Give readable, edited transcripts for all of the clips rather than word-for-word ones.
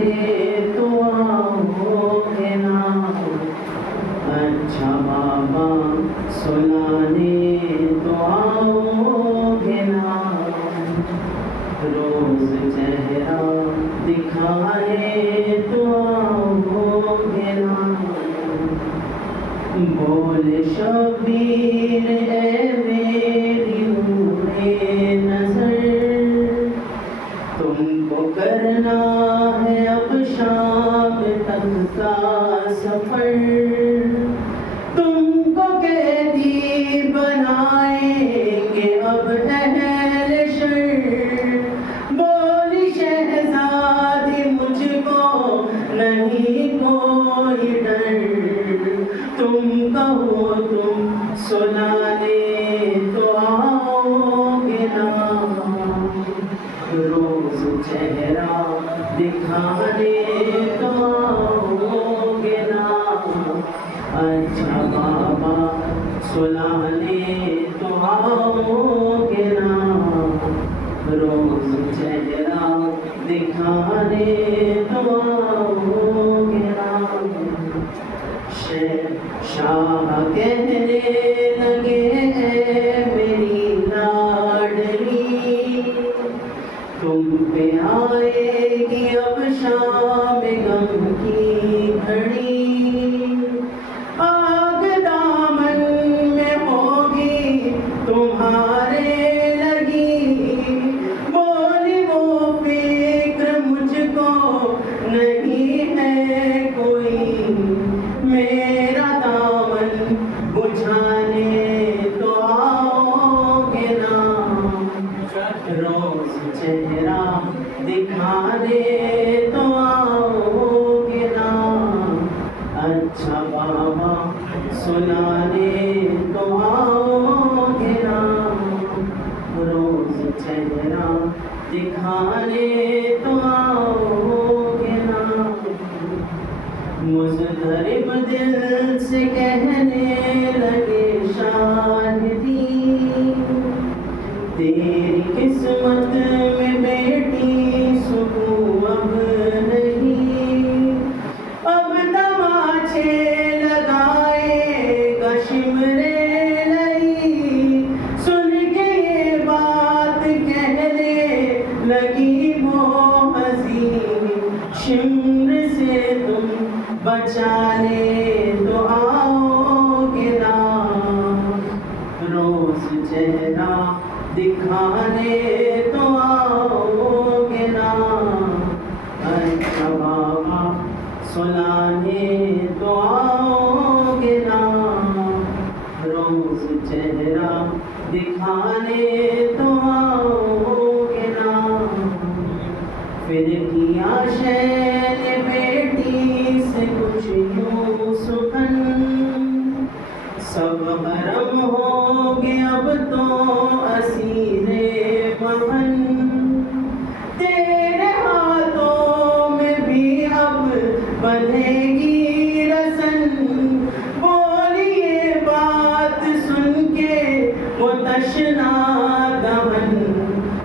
سلانے تو آؤ گے نا، اچھا بابا سلانے تو آؤ گے نا، روز چہرہ دکھانے تو آؤ گے نا، بول شبیر اے میری نور نظر، تم کو کرنا ہے اب شام تک کا سفر، تم کو قیدی بنائیں گے اب اہل شر، بولی شہزادی مجھ کو نہیں کوئی ڈر، تم کہو تم سلانے تو آؤ گے نا، روز چہرہ دکھانے تو آؤ گے نا، اچھا بابا سلانے تو آؤ گے نا، روز چہرہ دکھانے تو آؤ گے نا، شاہ کہنے لگے اے میری لاڈلی، تم پہ آئے گی اب شام غم کی گھڑی، آگ دامن میں ہوگی تمہارے لگی، بولی وہ فکر مجھ کو نہیں ہے کوئی، میرا دامن بجھانے تو آؤ گے نا، روز چہرہ دکھانے تو آؤ گے نا، اچھا بابا سلانے تو آؤ گے نا، روز چہرہ دکھانے تو آؤ گے نا، مضطرب دل سے کہنے لگے شاہدی، تیری قسمت میں بیٹی سکون اب نہیں، اب تماچے لگائے گا شمرے لئی، سن کے یہ بات کہنے لگی وہ حسین، شمر سے تم بچانے تو آؤ گے نا، روز چہرہ دکھانے تو آؤ گے نا، اچھا بابا سلانے تو آؤ گے نا، روز چہرہ دکھانے تو آؤ گے نا، پھر کیا شین بیٹی سے کچھ یوں سخن، سب حرم ہو گے اب تو اسیر مہن، تیرے ہاتھوں میں بھی اب بندھے گی رسن، بولی یہ بات سن کے وہ تشنا دمن،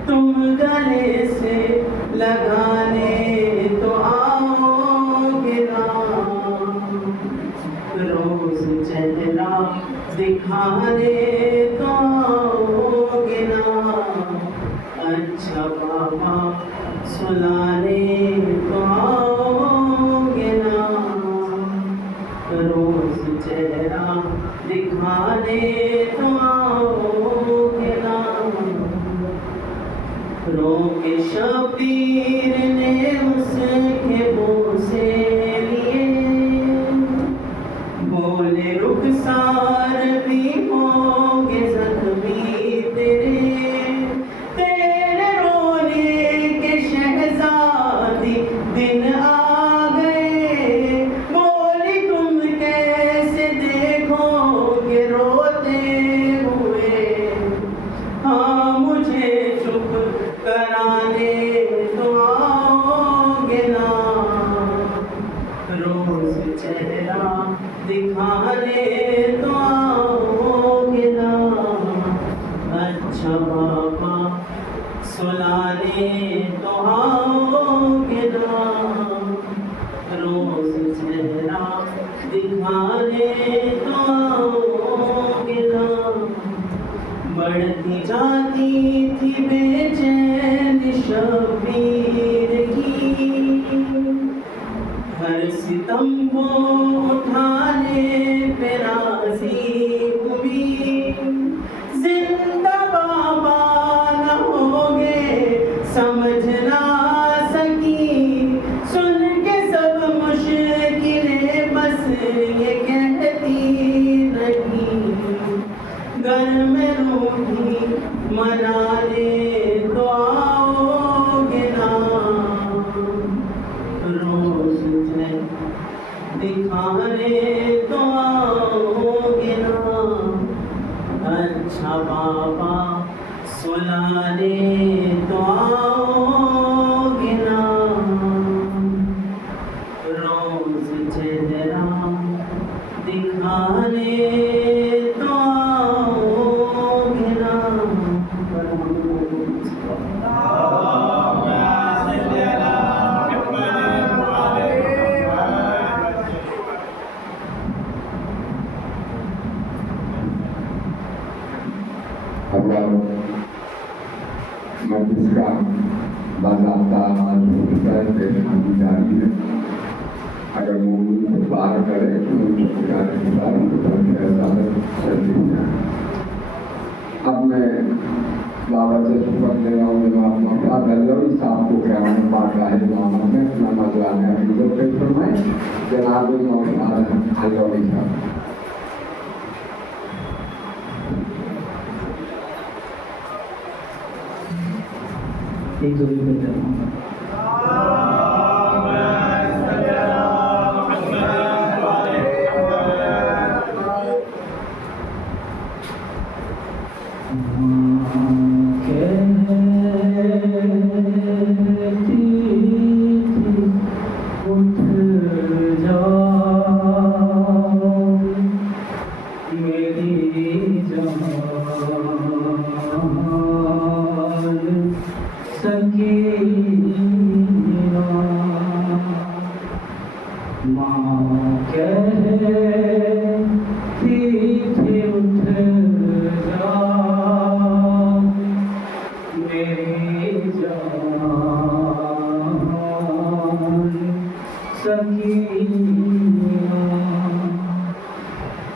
تم گلے سے لگانے تو آؤ گے نا، روز چہرہ دکھانے تو آؤ گے نا، اچھا بابا سلانے تو آؤ گے نا، روز چہرہ دکھانے تو آؤ گے نا، رو کے شبیر نے اس کے بوسے لیے، بولے رخسار بھی ہوں گے زخمی تیرے رونے کے شہزادی دن آ گئے، بولی تم کیسے دیکھو گے روتے ہوئے، ہاں مجھے چپ کرانے تو آؤ گے نا، روز چہرہ دکھانے تو آؤ گے نا، اچھا بابا سلانے تو آؤ گے نا۔ دکھانے تو آؤ گے نا، اچھا بابا سلانے تو آؤ گے نا، روز چہرہ دکھانے تو آؤ گے نا۔ مجلس کا باضابطہ جاری ہے، اگر موضوع کو بار کرے تو اب میں بابا سے شکر دے رہا ہوں جناب محمد بھلوی صاحب کو قیام پاک راہ محمد میں اپنا مجلانہ حفظ پیش فرمائیں۔ جناب محمد بھلوی صاحب۔ ایک دو منٹ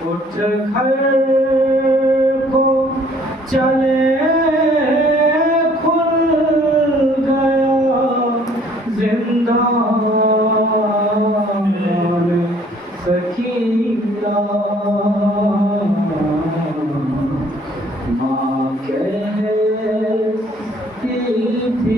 اٹھ کھڑ کو چلے کھل گیا زندان سکینہ، ماں کہتی تھی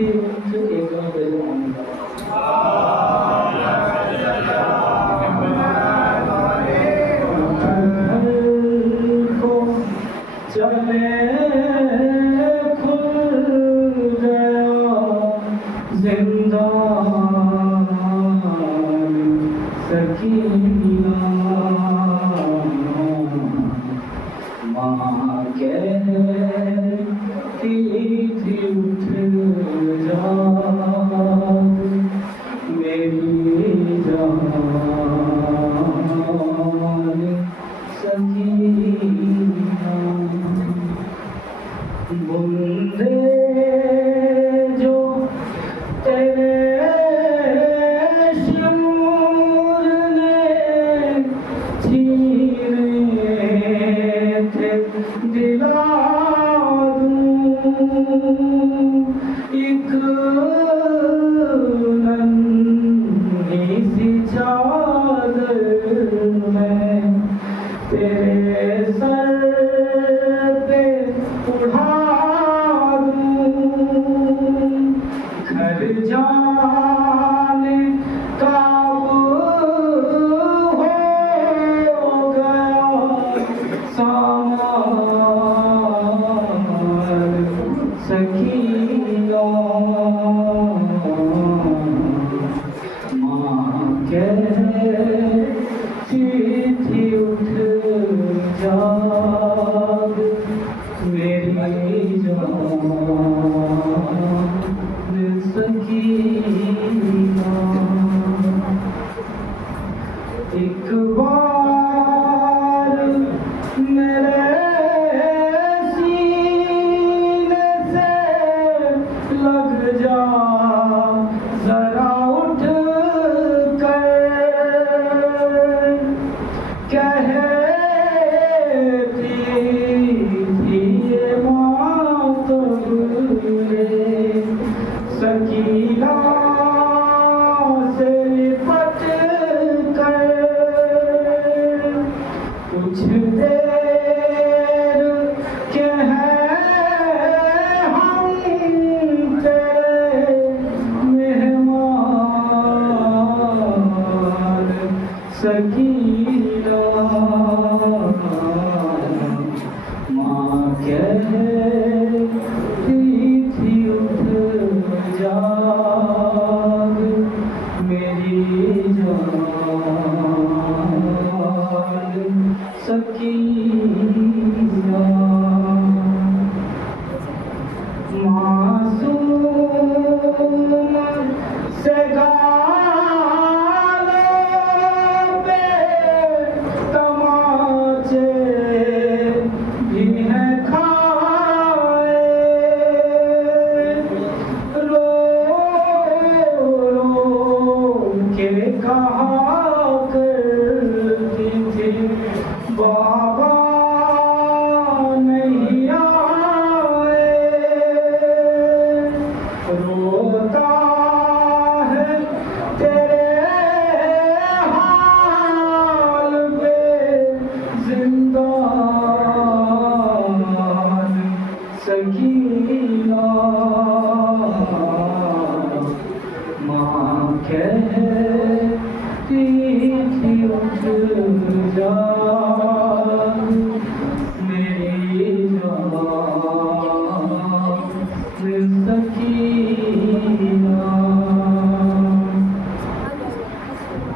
چلے کھل گیا زندان سکینہ، ماں کہتی تھی اٹھ جا میری جان سکینہ، بندے جو تیرے شعور نے چھینے تھے دلا دوں ایک ننھی سی چادر میں تیرے سر پہ اڑا دوں، گھر جانے کا ہو گیا سامان سکینہ، ماں کہتی تھی اٹھ جاگ میری جان سکینہ، ایک بار میرے سینے سے لگ جا ذرا اٹھ کر، کہتی تھی یہ ماتم سکینہ سے لپٹ کر، کچھ دیر کے ہیں ہم تیرے مہمان سکینہ ماں کہتی تھی اٹھ جاگ میری جان سکینہ معصوم سے گالوں پہ تماچے بھی ہیں کھائے رو رو کے کہا کرتی تھی بابا نہیں آئے روتا ہے تیرے حال پہ زندان سکینہ ماں کہتی تھی اٹھ جا میری جان سکینہ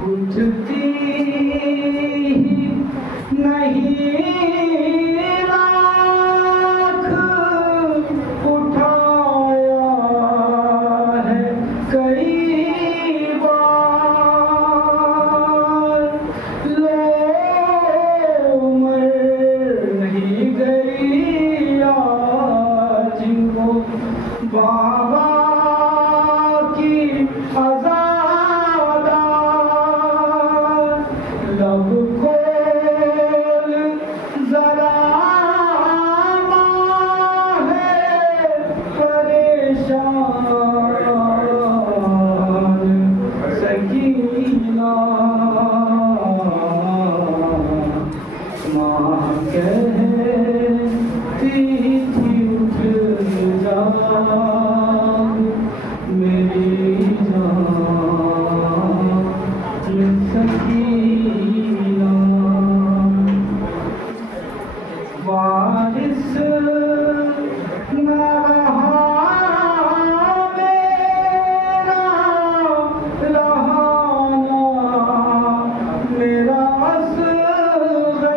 اٹھتی نہیں لاکھ اٹھایا ہے کئی بار لو مر نہیں گئی آج وہ بابا کی عزادار لب کھول ذرا ماں ہے پریشان سکینہ ماں کہتی تھی اٹھ جا میری جان سکینہ وارث نہ رہا میرا رہانا میرا اصغر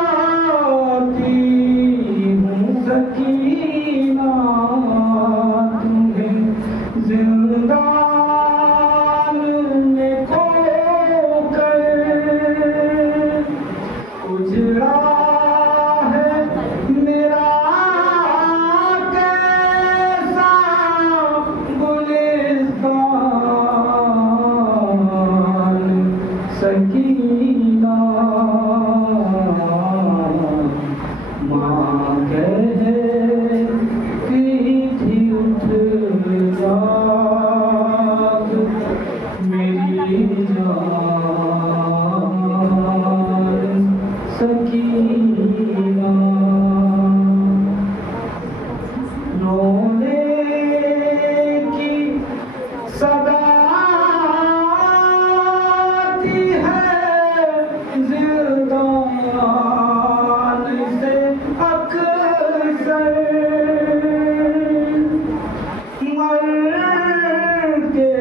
جاتی ہوں سکینہ تمہیں زندان میں کھو کر اجڑا ہے میرا کیسا گلستان سکینہ ماں کہتی تھی اٹھ جاگ میری جان سکینہ رونے کی صدا آتی ہے زندان سے اکثر مر کے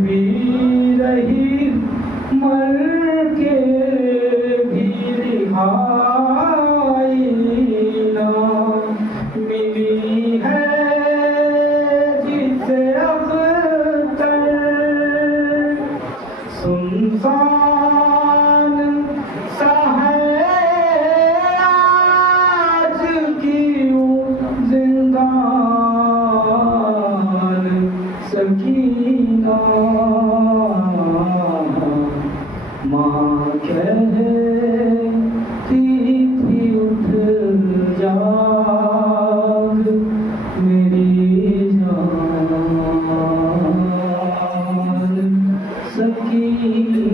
بھی رہی مر کے بھی رہائی نہ ملی ہے جسے اختر سنسان سا ہے آج کی زندان سکینہ ماں کہتی تھی اٹھ جاگ میری جان سکینہ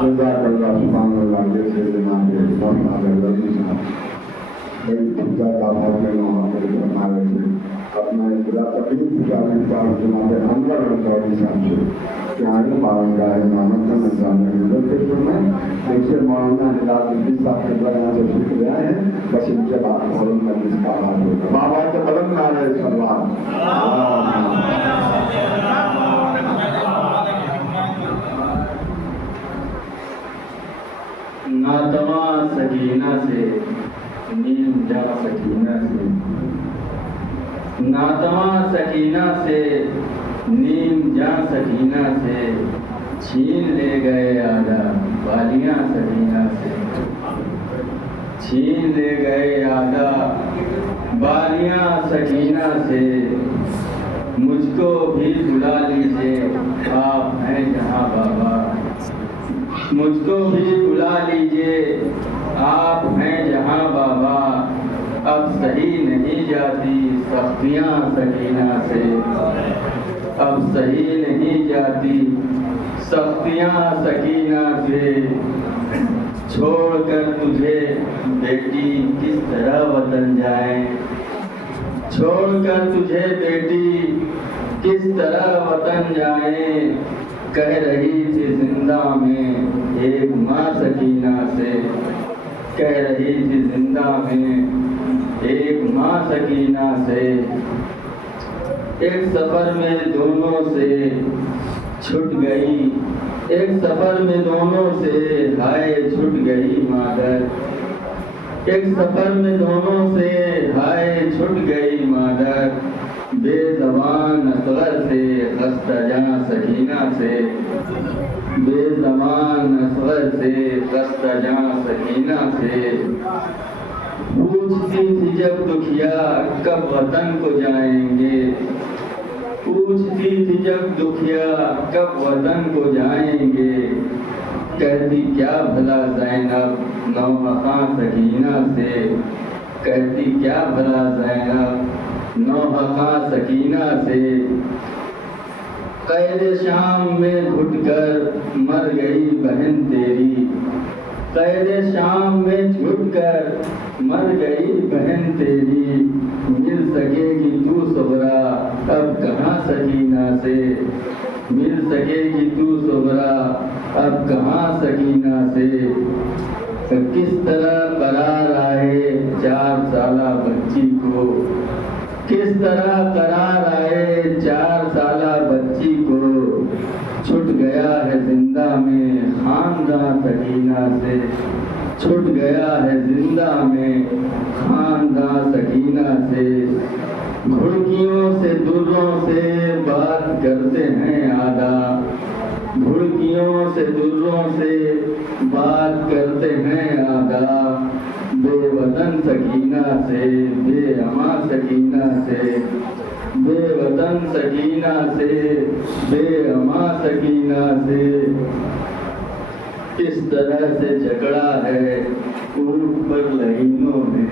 جزاک اللہ سبحان اللہ جیسے جناب مولانا رضوی صاحب بڑی خدا کا موقع محمد فرما رہے تھے اپنا ابتدا تقریب گزارنے کا جناب انور رضوی صاحب سے کہ آئے بارگاہ امامت میں نظامہ نظر پیش فرمائیں. دیکھیے مولانا ہلال الدین صاحب کے یہاں تشریف لے آئے ہیں, بس ان کے بعد فوراً مجلس کا آغاز ہوگا. بابا کے بلند نعرہ صلوات. ناتواں سکینہ سے نیم جا سکینہ سے, ناتواں سکینہ سے نیم جا سکینہ سے چھین لے گئے آدھا بالیاں سکینہ سے, چھین لے گئے آدھا بالیاں سکینہ سے. مجھ کو بھی بلا لیجیے آپ ہیں جہاں بابا, مجھ کو بھی بلا لیجیے آپ ہیں جہاں بابا. اب صحیح نہیں جاتی سختیاں سکینہ سے, اب صحیح نہیں جاتی سختیاں سکینہ سے. چھوڑ کر تجھے بیٹی کس طرح وطن جائیں, چھوڑ کر تجھے بیٹی کس طرح وطن جائیں. کہہ رہی تھی زندہ میں ایک ماں سکینہ سے, کہہ رہی تھی زندہ میں ایک ماں سکینہ سے. ایک سفر میں دونوں سے چھٹ گئی, ایک سفر میں دونوں سے ہائے چھٹ گئی مادر, ایک سفر میں دونوں سے ہائے چھٹ گئی مادر. بے زبان اصغر سے خستہ جاں سکینہ سے, بے زبان اصغر سے خستہ جاں سکینہ سے. پوچھتی تھی جب دکھیا کب وطن کو جائیں گے, پوچھتی تھی جب دکھیا کب وطن کو جائیں گے. کہتی کیا بھلا زینب نوحقاں سکینہ سے, کہتی کیا بھلا زینب نوحقاں سکینہ سے. قید شام میں گھٹ کر مر گئی بہن تیری, قید شام میں جھٹ کر مر گئی بہن تیری. مل سکے گی تو صبرا اب کہاں سکینہ سے, مل سکے گی تو صبرا اب کہاں سکینہ سے. کس طرح قرار آئے 4 سالہ بچی کو, کس طرح قرار آئے 4 سالہ بچی کو. چھٹ گیا ہے زندہ میں خاندان سکینہ سے, چھٹ گیا ہے زندہ میں خاندان سکینہ سے. گھڑکیوں سے دروں سے بات کرتے ہیں آدھا, گھڑکیوں سے دروں سے بات کرتے ہیں آدھا. بے وطن سکینہ سے بے اما سکینہ سے, بے وطن سکینہ سے بے اما سکینہ سے. کس طرح سے جھگڑا ہے اونٹ پر لہینوں نے,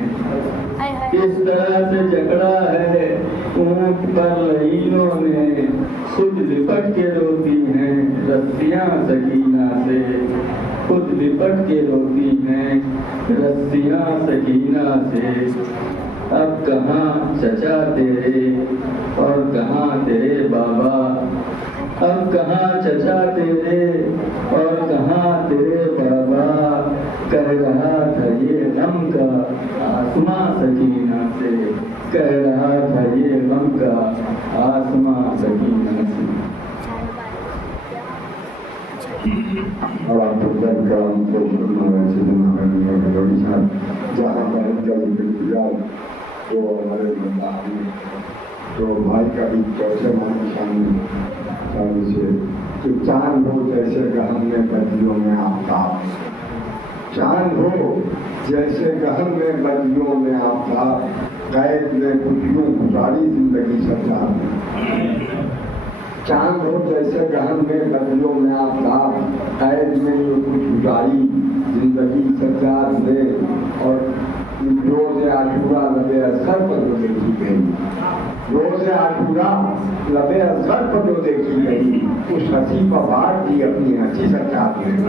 کس طرح سے جھگڑا ہے اونٹ پر لہینوں نے. خود لپٹ کے روتی ہیں رسیاں سکینہ سے, خود لپٹ کے روتی ہیں رسیاں سکینہ سے. اب کہاں چچا تیرے اور کہاں تیرے بابا, اب کہاں چچا تیرے اور کہاں تیرے بابا. کہہ رہا تھا یہ غم کا آسماں سکینہ سے, کہہ رہا تھا یہ غم کا آسماں سکینہ سے. اور آپ کو جب کرام کو سننا ویسے جناب رضوی صاحب جہاں پر ان کا ذکر کیا تو ہمارے بندہ تو بھائی کا بھی کیسے مان شامل سے کہ چاند ہو جیسے گہن میں بدلیوں میں آفتاب, چاند ہو جیسے گہن میں بدلیوں میں آفتاب. قید میں کچھ یوں گزاری زندگی سجاد میں, چاند ہو جیسے گہن میں بدلیوں میں آفتاب. قید میں یوں کچھ گزاری زندگی سجاد میں. اور روز عاشورہ لبے اصغر پر جو دیکھی گئی, روز عاشورہ لبے اصغر پر جو دیکھی گئی, اس ہنسی پر بات دی اپنی ہنسی سجاد میں.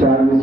40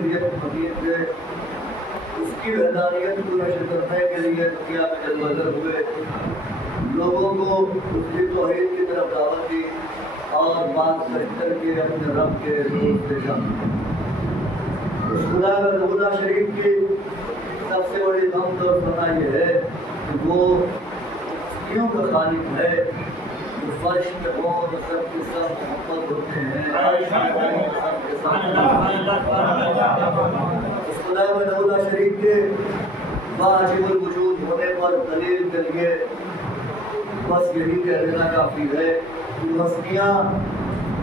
نیت فقیر تھے، اس کی وحدانیت کو نشر کرنے کے لیے دنیا میں جلوگر ہوئے، لوگوں کو اس کی توحید کی طرف دعوت دی اور بات کر کے اپنے رب کے حضور سے جانا۔ اس خدا و شریف کی سب سے بڑی حمد اور ثنا یہ ہے کہ وہ ہستیوں کا خالق ہے، جو فرش میں ہو تو سب کے سب محبت ہوتے ہیں، عرش میں ہو تو سب کے ساتھ۔ اس خدا و شریف کے واجب الوجود ہونے پر دلیل کے لیے بس یہی کہہ دینا کافی ہے کہ ہستیاں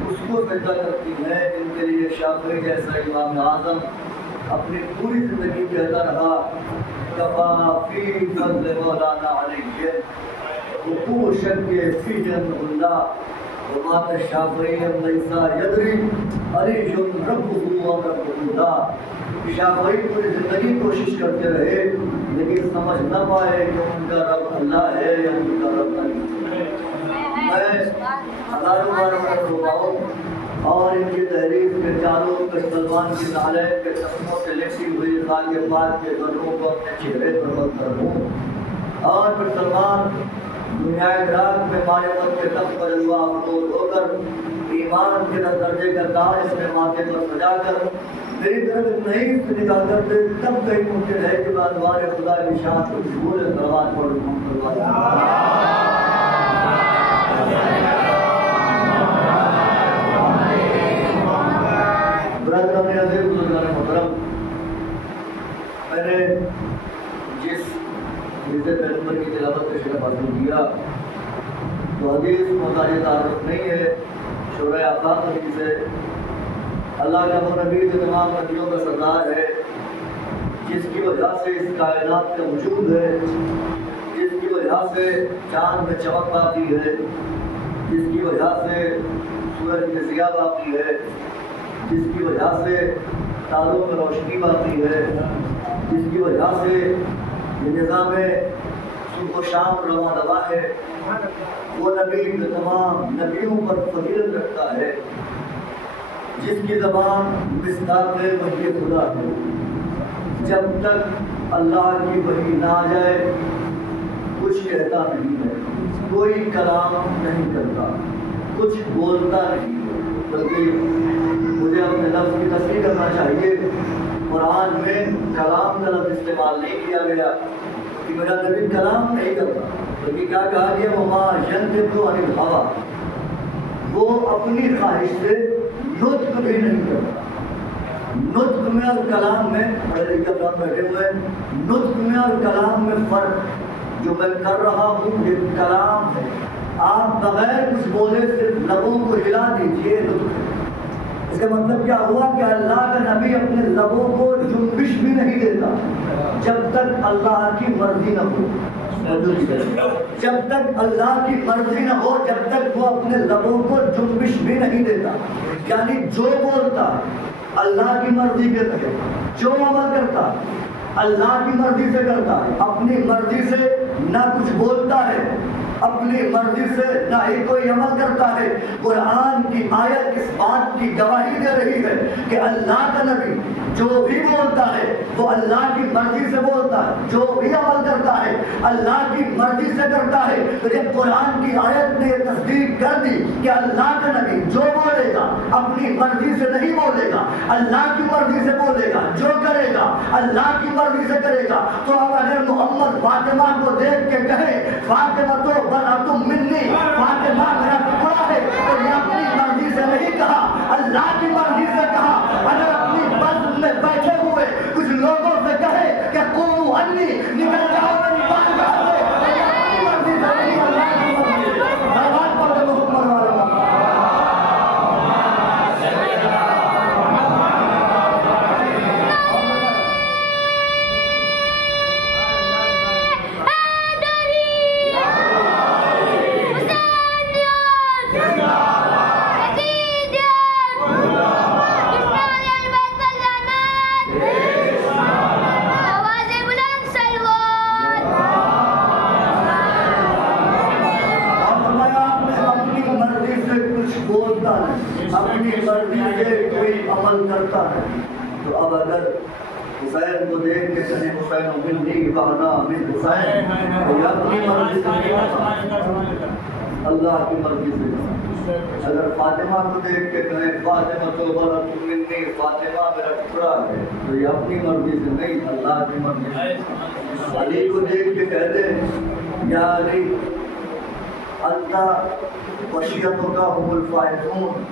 اس کو سجدہ کرتی ہیں جن کے لیے شافعی جیسا امام اعظم اپنی پوری زندگی کہتا رہا، کفا فی فضل مولانا علیہ وقوع شک فی جن اللہ ومات الشافعی لیسا یدری علی ربہ و رب اللہ۔ شافعی پوری زندگی کوشش کرتے رہے لیکن سمجھ نہ پائے کہ ان کا رب اللہ ہے یا ان کا رب نہیں ہے۔ میں ہزاروں بار ہوتا ہوں اور ان کی تحریر کے چاروں کے سلمان کی نالین کے چشموں سے لکھی ہوئی خاک پاک کے قدموں کو اپنے چہرے پر بند ہوں اور پھر سلمان دنیا عراق میں معرفت کے تخت پر جلوہ افروز ہو کر ایمان کے درجے کا تاج اپنے ماتھے پر سجا کر میری طرف نہیں سے نگاہ کرتے، تب کہیں ممکن ہے کہ میں انوار خدا کی شان کو شعور سلوات پڑھ محترم، میں نے جس پیغمبر کی تلاوت کا شرف حاصل کیا تو حدیث محتاج تعارف نہیں ہے، شورۂ آفاق حدیث ہے، اللہ کا وہ نبی جو تمام نبیوں کا سردار ہے، جس کی وجہ سے اس کائنات کا وجود ہے، جس کی وجہ سے چاند میں چمک آتی ہے، جس کی وجہ سے سورج میں ضیاء آتی ہے، جس کی وجہ سے تاروں میں روشنی آتی ہے، جس کی وجہ سے یہ نظام صبح و شام رواں دوا ہے، وہ نبی جو تمام نبیوں پر فضیلت رکھتا ہے، جس کی زبان مصداق وحی خدا ہے، جب تک اللہ کی وحی نہ آ جائے کچھ کہتا نہیں ہے، کوئی کلام نہیں کرتا، کچھ بولتا نہیں ہے، بلکہ مجھے اپنے لفظ کی تصریح کرنا چاہیے۔ قرآن میں کلام کا لفظ استعمال نہیں کیا گیا کہ میرا نبی کلام نہیں کرتا، بلکہ کیا کہا گیا وما ینطق عن الہویٰ، وہ اپنی خواہش سے نطق بھی نہیں کرتا۔ نطق میں اور کلام میں بیٹھے ہوئے، نطق میں اور کلام میں فرق، جو میں کر رہا ہوں یہ کلام ہے، آپ بغیر کچھ بولے صرف لبوں کو ہلا دیجئے نطق ہے۔ اس کا مطلب کیا ہوا کہ اللہ کا نبی اپنے لبوں کو جنبش بھی نہیں دیتا جب تک اللہ کی مرضی نہ ہو، جب تک اللہ کی مرضی نہ ہو جب تک وہ اپنے لبوں کو جنبش بھی نہیں دیتا، یعنی جو بولتا ہے اللہ کی مرضی کے تحت، جو عمل کرتا ہے اللہ کی مرضی سے کرتا ہے، اپنی مرضی سے نہ کچھ بولتا ہے، اپنی مرضی سے نہ ہی کوئی عمل کرتا ہے۔ قرآن کی آیت اس بات کی گواہی دے رہی ہے کہ اللہ کا نبی جو بھی بولتا ہے وہ اللہ کی مرضی سے بولتا ہے، جو بھی عمل کرتا ہے اللہ کی مرضی سے کرتا ہے۔ تو جب قرآن کی آیت نے تصدیق کر دی کہ اللہ کا نبی جو بولے گا اپنی مرضی سے نہیں بولے گا، اللہ کی مرضی سے بولے گا، جو کرے گا اللہ کی مرضی سے کرے گا، تو اب اگر محمد فاطمہ کو دیکھ کے کہے فاطمہ تو تم منی، فاطمہ میرا ٹکڑا ہے، تو یہ اپنی مرضی سے نہیں کہا، اللہ کی مرضی سے کہا۔ اگر اپنی بس میں بیٹھے ہوئے کچھ لوگوں سے کہے کہ قوموا عنی، نکل جاؤ میری بارگاہ سے، تو یہ اپنی مرضی سے نہیں، اللہ کی مرضی سے۔ بات پڑھ دے محمد والے کرتا ہے تو اب اگر حسین کو دیکھ کے کہیں حسین ملنی بہانا من حسین تو یا اپنی مرضی سے نہیں، اللہ کی مرضی سے۔ اگر فاطمہ کو دیکھ کے کہیں فاطمہ تو بڑا منی، فاطمہ میرا ٹکڑا ہے تو یہ اپنی مرضی سے نہیں، اللہ کی مرضی سے۔ علی کو دیکھ کے کہہ دے یا علی انت وشیتوں کا هم الفائزون،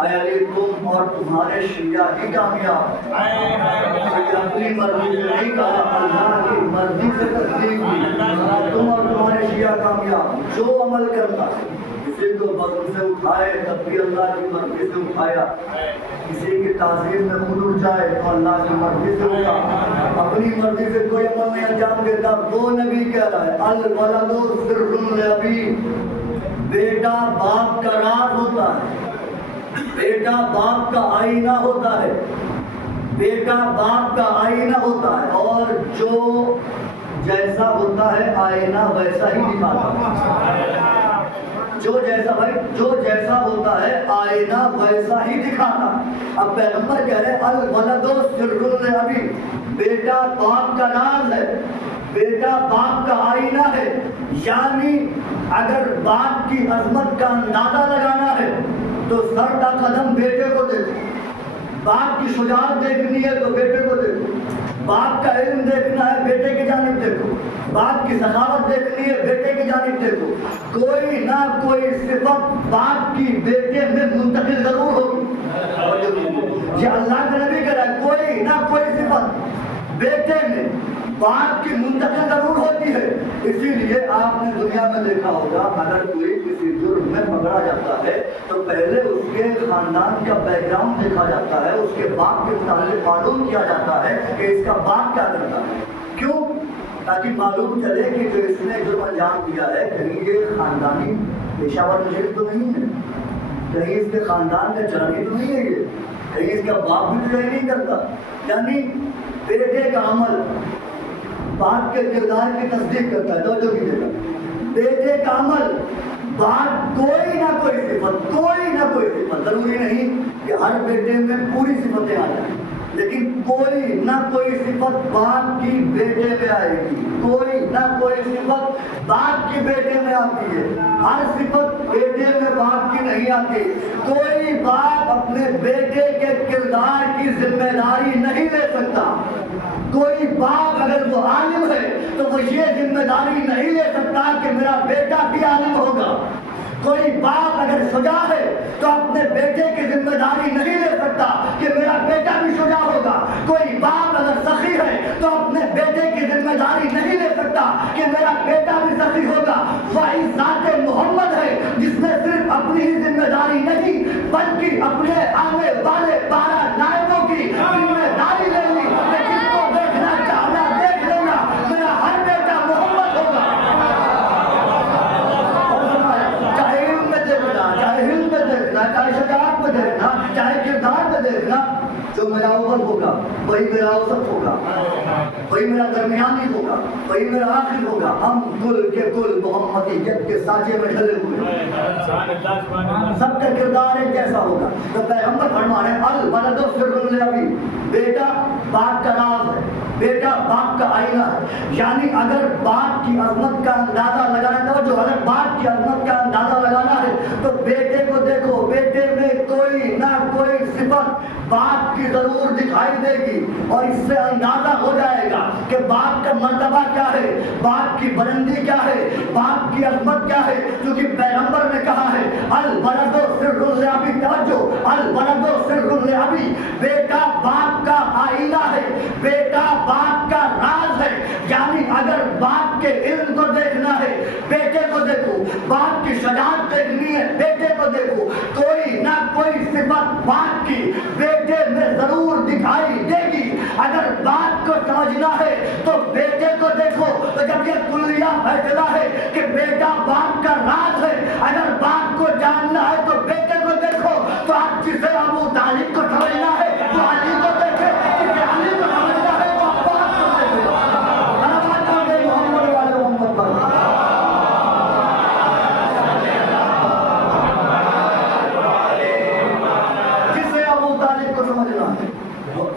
اے علی تم اور تمہارے شیعہ ہی کامیاب، یہ اپنی مرضی سے نہیں کہا، اللہ کی مرضی سے تصدیق کی، تم اور تمہارے شیعہ کامیاب۔ جو عمل کرتا کسی کو بدن سے اٹھائے تب بھی اللہ کی مرضی سے اٹھایا، کسی کی تعظیم میں خود اٹھ جائے تو اللہ کی مرضی سے اٹھا، اپنی مرضی سے کوئی عمل نہیں انجام دیتا۔ وہ نبی کہہ رہا ہے الولد سر لابی، بیٹا باپ کا راز ہوتا ہے، بیٹا باپ کا آئینہ ہوتا ہے، بیٹا باپ کا آئینہ ہوتا ہے، اور جو جیسا ہوتا ہے آئینہ ویسا ہی دکھاتا ہے، جو جیسا ہوتا ہے آئینہ ویسا ہی دکھاتا۔ اب پیغمبر کہہ رہے الولد سر لابی، بیٹا باپ کا راز ہے، بیٹا باپ کا آئینہ ہے، یعنی اگر باپ کی عظمت کا اندازہ لگانا ہے تو سر کا قدم بیٹے کو دیکھو، باپ کی شجاعت دیکھنی ہے تو بیٹے کو دیکھو، باپ کا علم دیکھنا ہے بیٹے کی جانب دیکھو، باپ کی سخاوت دیکھنی ہے بیٹے کی جانب دیکھو، کوئی نہ کوئی صفت باپ کی بیٹے میں منتقل ضرور ہوگی۔ یہ اللہ کا نبی کہہ رہا ہے کوئی نہ کوئی صفت بیٹے میں باپ کی منتقل ضرور ہوتی ہے۔ اسی لیے آپ نے دنیا میں دیکھا ہوگا اگر کوئی کسی جرم میں پکڑا جاتا ہے تو پہلے اس کے خاندان کا بیک گراؤنڈ دیکھا جاتا ہے، اس کے باپ کے متعلق معلوم کیا جاتا ہے کہ اس کا باپ کیا کرتا ہے، کیوں؟ تاکہ معلوم چلے کہ جو اس نے جرم انجام دیا ہے کہیں یہ خاندانی پیشہ ور مجرم تو نہیں ہے، کہیں اس کے خاندان کا چرانی تو نہیں ہے، یہ کہیں اس کا باپ بھی تو نہیں کرتا۔ یعنی بیٹے کا عمل باپ کے کردار کی تصدیق کرتا ہے، توجہ کیجیے گا، بیٹے کا عمل باپ کوئی نہ کوئی صفت، ضروری نہیں کہ ہر بیٹے میں پوری صفتیں آ جائیں، لیکن کوئی نہ کوئی صفت باپ کی بیٹے میں آئے گی، کوئی نہ کوئی صفت باپ کی بیٹے میں آتی ہے، ہر صفت بیٹے میں باپ کی نہیں آتی۔ کوئی باپ اپنے بیٹے کے کردار کی ذمہ داری نہیں لے سکتا، کوئی باپ اگر وہ عالم ہے تو وہ یہ ذمہ داری نہیں لے سکتا کہ میرا بیٹا بھی عالم ہوگا، کوئی باپ اگر شجاع ہے تو اپنے بیٹے کی ذمہ داری نہیں لے سکتا کہ میرا بیٹا بھی شجاع ہوگا، کوئی باپ اگر سخی ہے تو اپنے بیٹے کی ذمہ داری نہیں لے سکتا کہ میرا بیٹا بھی سخی ہوگا۔ وہی ذات محمد ہے جس نے صرف اپنی ہی ذمہ داری نہیں بلکہ اپنے آنے والے 12 نائبوں کی ذمہ داری لے لی کہ جس کو دیکھنا چاہنا دیکھ لینا، میرا ہر بیٹا محمد ہوگا، چاہے علم میں دیکھنا، چاہے علم میں دیکھنا، چاہے شجاعت میں دیکھنا، چاہے کردار میں دیکھنا، جو میرا اول ہوگا وہی میرا اوسط ہوگا، وہی میرا درمیانی ہوگا، وہی میرا آخر ہوگا۔ ہم کل کے کل محمدیت کے سانچے میں ڈھلے ہوئے، سب کا کردار ایک جیسا ہوگا۔ تو پیغمبر فرما رہے ہیں الولد سر لابی، بیٹا باپ کا راز ہے، بیٹا باپ کا آئینہ ہے، یعنی اگر باپ کی عظمت کا اندازہ لگانا ہے جو اگر باپ کی عظمت کا اندازہ لگانا ہے تو بیٹے کو دیکھو، بیٹے میں کوئی نہ کوئی صفت باپ کی ضرور دکھائی دے گی اور اس سے اندازہ ہو جائے گا کہ باپ کا مرتبہ کیا ہے، باپ کی بلندی کیا ہے، باپ کی عظمت کیا ہے، کیونکہ پیغمبر نے کہا ہے الولد سر لابی، توجہ، الولد سر لابی، بیٹا باپ کا آئینہ ہے، بیٹا باپ کا راز ہے، یعنی اگر باپ کے علم کو دیکھنا ہے بیٹے کو دیکھو، باپ کی شجاعت دیکھنی ہے بیٹے کو دیکھو، کوئی نہ کوئی صفت باپ کی بیٹے میں ضرور دکھائی دے گی۔ اگر باپ کو سمجھنا ہے تو بیٹے کو دیکھو، تو جب یہ کلیہ فیصلہ ہے کہ بیٹا باپ کا راز ہے، اگر باپ کو جاننا ہے تو بیٹے کو دیکھو، تو آپ جسے ابو طالب کو سمجھنا ہے تو علی کو دیکھے، کسی علی کو سمجھنا ہے تو عباس کو دیکھے۔ سلامات پڑھ گئے محمد والے محمد پر۔ جسے ابو طالب کو سمجھنا ہے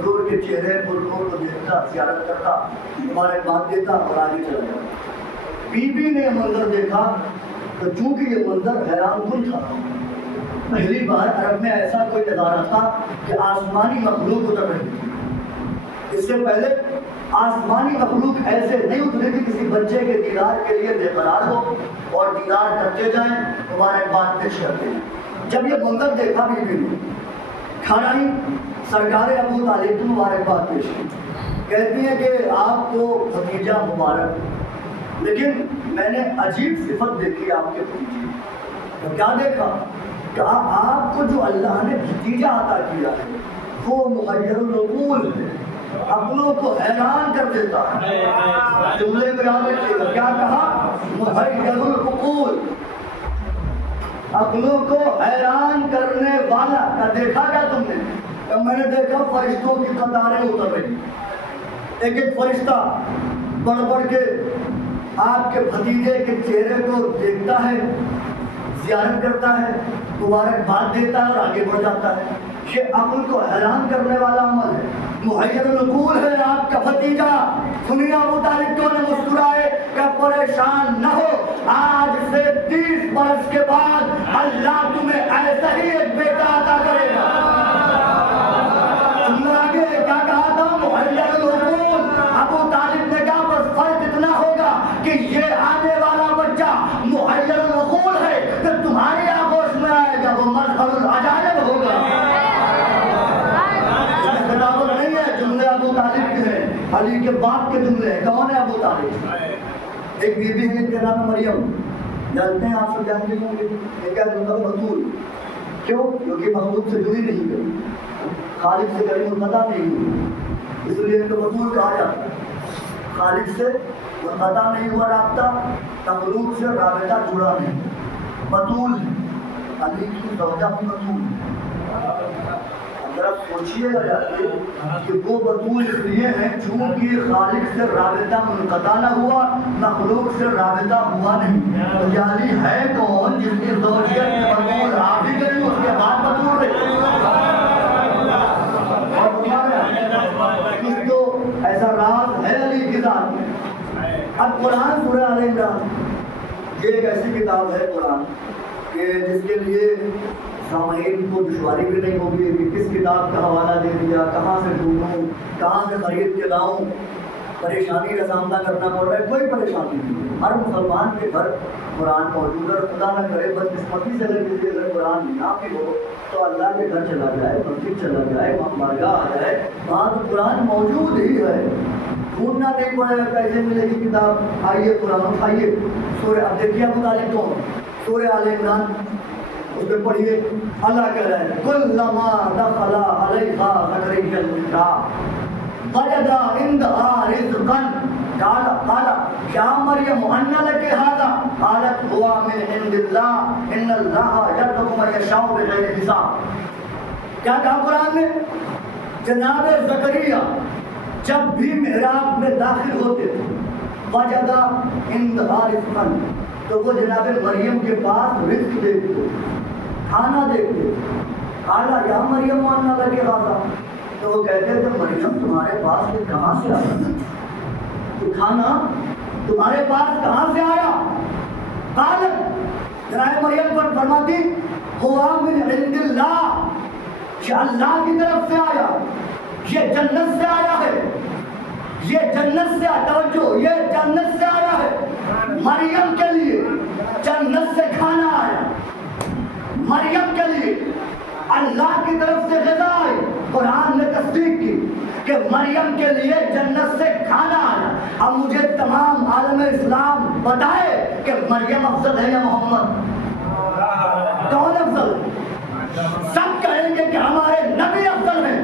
حضور کے چہرے پر نور کو دیکھتا، زیارت کرتا، مبارکباد دیتا اور آگے چلا جاتا۔ بی بی نے منظر دیکھا تو چونکہ یہ منظر حیران کن تھا، پہلی بار عرب میں ایسا کوئی نظارہ تھا کہ آسمانی مخلوق اتر رہی تھی۔ اس سے پہلے آسمانی مخلوق ایسے نہیں اترے کہ کسی بچے کے دیدار کے لیے بے قرار ہو اور دیدار کرتے جائیں، مبارکباد پیش کرتے ہیں۔ جب یہ منظر دیکھا بی بی نے، کھانا ہی سرکار ابو طالب کو مبارکباد پیش کی، کہتی ہیں کہ آپ کو بھتیجا مبارک، لیکن میں نے عجیب صفت دیکھی آپ کے بھتیجے۔ تو کیا دیکھا کہ آپ کو جو اللہ نے بھتیجا عطا کیا ہے وہ محیر العقول ہے، اپنوں کو حیران کر دیتا ہے۔ جملے کو یاد رکھیے گا، کیا کہا؟ محیر العقول، اپنوں کو حیران کرنے والا۔ کیا دیکھا کیا تم نے؟ کہ میں نے دیکھا فرشتوں کی قطاریں اتر رہی، ایک ایک فرشتہ بڑھ بڑھ کے آپ کے بھتیجے کے چہرے کو دیکھتا ہے، زیارت کرتا ہے، مبارکباد دیتا ہے اور آگے بڑھ جاتا ہے۔ یہ عقل کو حیران کرنے والا عمل ہے، محیر العقول ہے آپ کا بھتیجا۔ سنیے ابو طالب کیوں نے مسکرائے کہ پریشان نہ ہو، آج سے 30 برس کے بعد اللہ تمہیں ایسا ہی ایک بیٹا عطا کرے گا۔ آگے کیا کہا تھا؟ محیر العقول۔ ابو طالب نے کہا بس فرق اتنا ہوگا کہ یہ آنے والا بچہ محیر العقول ہے، کہ تمہاری آغوش میں آئے گا، وہ مظہر العجائب ہوگا۔ خطابت نہیں ہے، جملے ابو طالب کے ہیں، علی کے باپ کے جملے ہیں۔ کون ہے ابو طالب؟ ایک بی بی ہے جن کا نام مریم، جانتے ہیں آپ سب جانتے ہوں گے، یہ کیا مطلب بطول، کیوں؟ کیونکہ مخلوق سے جڑی نہیں گئی، خالق سے کبھی منقطع نہیں ہوئی، اس لیے ان کو بطول کہا جاتا ہے۔ خالق سے منقطع نہیں ہوا رابطہ، مخلوق سے رابطہ جڑا نہیں، بطول ہے۔ علی کی زوجہ بھی بطول ہے۔ ذرا سوچیے گا جا کے کہ وہ بطول اس لیے ہیں چونکہ خالق سے رابطہ منقطع نہ ہوا، مخلوق سے رابطہ ہوا نہیں۔ تو یہ علی ہے کون جس کی زوجیت میں بطول آ بھی گئی، اس کے بعد بطول رہی؟ کچھ تو ایسا راز ہے علی کی ذات میں۔ اب قرآن سورہ آل عمران، یہ ایک ایسی کتاب ہے قرآن کہ جس کے لیے سامعین کو دشواری بھی نہیں ہوگی کہ کس کتاب کا حوالہ دے دیا، کہاں سے ڈھونڈوں، کہاں سے خرید کے لاؤں، پریشانی کا سامنا کرنا پڑ رہا ہے۔ کوئی پریشانی نہیں، ہر مسلمان کے گھر قرآن موجود ہے۔ خدا نہ کرے بدقسمتی سے اگر کسی اگر قرآن نہ بھی ہو تو اللہ کے گھر چلا جائے، مسجد چلا جائے، وہاں بارگاہ آ جائے، وہاں تو قرآن موجود ہی ہے، ڈھونڈنا نہیں پڑے گا کیسے ملے گی کتاب۔ آئیے قرآن اٹھائیے، سورہ، اب دیکھیے ابو طالب کون، سورہ آل عمران، اس میں پڑھیے، اللہ کہہ رہا ہے کلما دخل علیہا زکریا المحراب وجد عندها رزقا قال یا مریم ان لک ھذا قالت هو من عند اللہ ان اللہ یرزق من یشاء بغیر حساب۔ کیا کہا قرآن نے؟ جناب زکریا جب بھی محراب میں داخل ہوتے تھے، وجد عندها رزقا، تو وہ جناب مریم کے پاس رزق دیکھتے، کھانا دیکھتے، قال یا مریم ان لک ھذا، تو وہ کہتے تھے مریم تمہارے پاس یہ کہاں سے آیا، تو کھانا تمہارے پاس کہاں سے آیا؟ قالت، جناب مریم پر فرماتی ہوا من عند اللہ، یہ اللہ کی طرف سے آیا، یہ جنت سے آیا ہے، یہ جنت سے توجہ، یہ جنت سے آیا ہے، مریم کے لیے جنت سے کھانا آیا، مریم کے لیے اللہ کی طرف سے غذا آئی۔ قرآن نے تصدیق کی کہ مریم کے لیے جنت سے کھانا آیا۔ اب مجھے تمام عالم اسلام بتائے کہ مریم افضل ہے یا محمد؟ کون افضل؟ سب کہیں گے کہ ہمارے نبی افضل ہیں،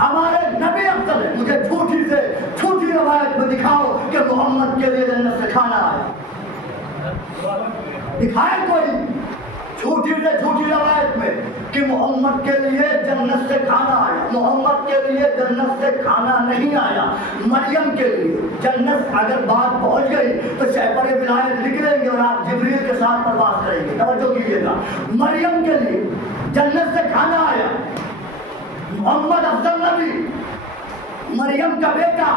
ہمارے نبی افضل ہیں۔ مجھے جھوٹی سے جھوٹی روایت میں دکھاؤ کہ محمد کے لیے جنت سے کھانا آیا، دکھائے کوئی جھوٹی سے جھوٹی روایت میں کہ محمد کے لیے جنت سے کھانا آیا۔ محمد کے لیے جنت سے کھانا نہیں آیا، مریم کے لیے جنت اگر بات پہنچ گئی تو شہپر ولایت لکھ لیں گے اور آپ جبریل کے ساتھ پرواز کریں گے۔ توجہ کیجیے گا، مریم کے لیے جنت سے کھانا آیا، محمد افضل نبی مریم کا بیٹا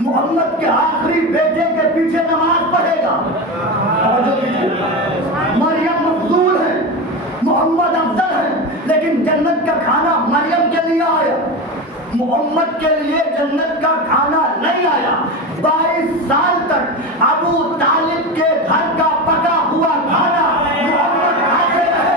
محمد کے آخری بیٹے کے پیچھے نماز پڑھے گا. مریم مفضول ہے, محمد افضل ہے, لیکن جنت کا کھانا مریم کے لیے آیا, محمد کے لیے جنت کا کھانا نہیں آیا. 22 سال تک ابو طالب کے گھر کا پکا ہوا کھانا محمد کھاتے رہے.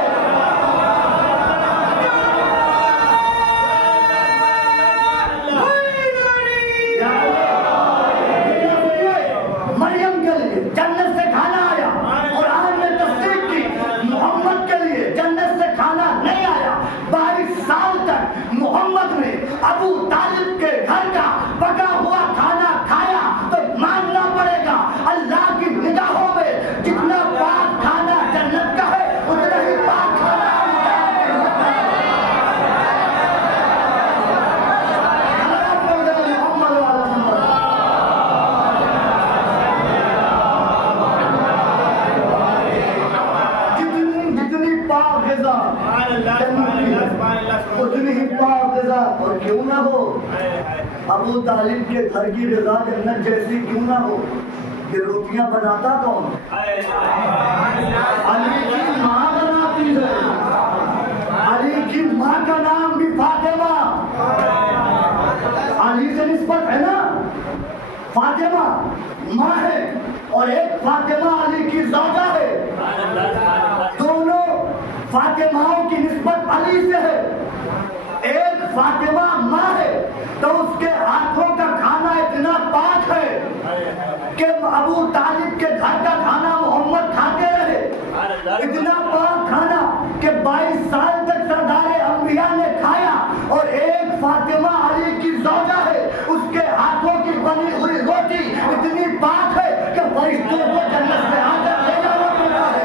مریم کے لیے جنت سے کھانا آیا, قرآن نے تصدیق کی. محمد کے لیے جنت سے کھانا نہیں آیا. 22 سال تک محمد نے ابو طالب کے گھر کا پکا ہوا کھانا کھایا تو ماننا پڑے گا اللہ کی نگاہوں میں جتنا پاک کھانا جنت کا ہے اتنا ہی پاک کھانا جتنی پاک غذا اتنی ہی پاک غذا اور کیوں نہ ہو ابو طالب کے گھر کی غذا جنت جیسی کیوں نہ ہو. یہ روٹیاں بناتا کون؟ علی کی ماں بناتی ہے. علی کی ماں کا نام بھی فاطمہ, علی سے نسبت ہے نا. فاطمہ ماں ہے اور ایک فاطمہ علی کی زوجہ ہے. دونوں فاطمہوں کی نسبت علی سے ہے. ایک فاطمہ ماں ہے تو اس کے ہاتھوں کا کھانا اتنا پاک ہے کہ ابو طالب کے گھر کا کھانا محمد کھاتے رہے. اتنا پاک کھانا کہ 22 سال تک سردار انبیاء نے کھایا. اور ایک فاطمہ علی کی زوجہ ہے, اس کے ہاتھوں کی بنی ہوئی روٹی اتنی پاک ہے کہ فرشتوں کو جنت سے آ کر لے جانا پڑتا ہے.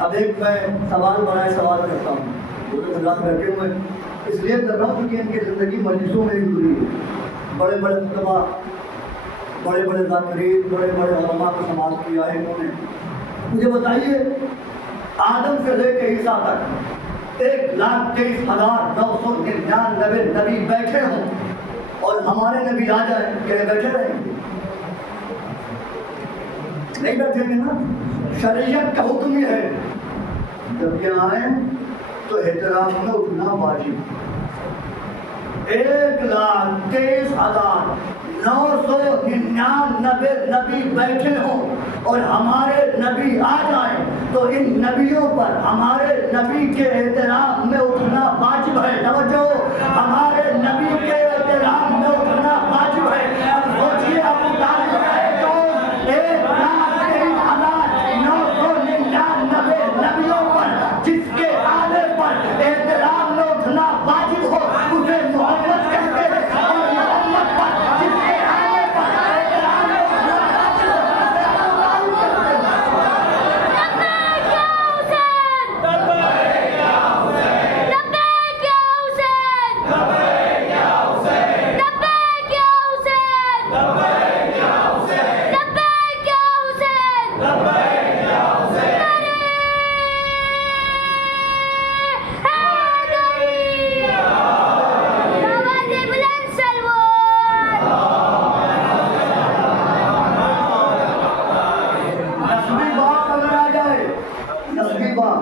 اب ایک میں سوال بنائے سوال کرتا ہوں, حضرات بیٹھے ہوئے اس لیے کر رہا ہوں کہ ان کی زندگی مجلسوں میں گزری ہے. بڑے بڑے خطبہ, بڑے بڑے ذاکرین, بڑے بڑے علماء کو سماعت کیا ہے انہوں نے. مجھے بتائیے آدم سے لے کے عیسیٰ تک 1,23,999 نبی بیٹھے ہوں اور ہمارے نبی آ جائیں کہ بیٹھے رہیں گے؟ نہیں بیٹھیں گے نا. شریعت کا حکم یہ ہے جب یہ آئیں تو احترام میں اٹھنا واجب. 1,23,999 نبی بیٹھے ہوں اور ہمارے نبی آ جائیں تو ان نبیوں پر ہمارے نبی کے احترام میں اٹھنا واجب ہے. توجہ, ہمارے نبی کے احترام میں اٹھنا واجب ہے. اب سوچیے ابو طالب ہے تو 1,23,999 نبیوں پر جس کے آنے پر احترام میں اٹھنا واجب ہو اسے محمد کہتے ہیں, اور محمد پر جس کے آنے پر احترام میں اٹھنا واجب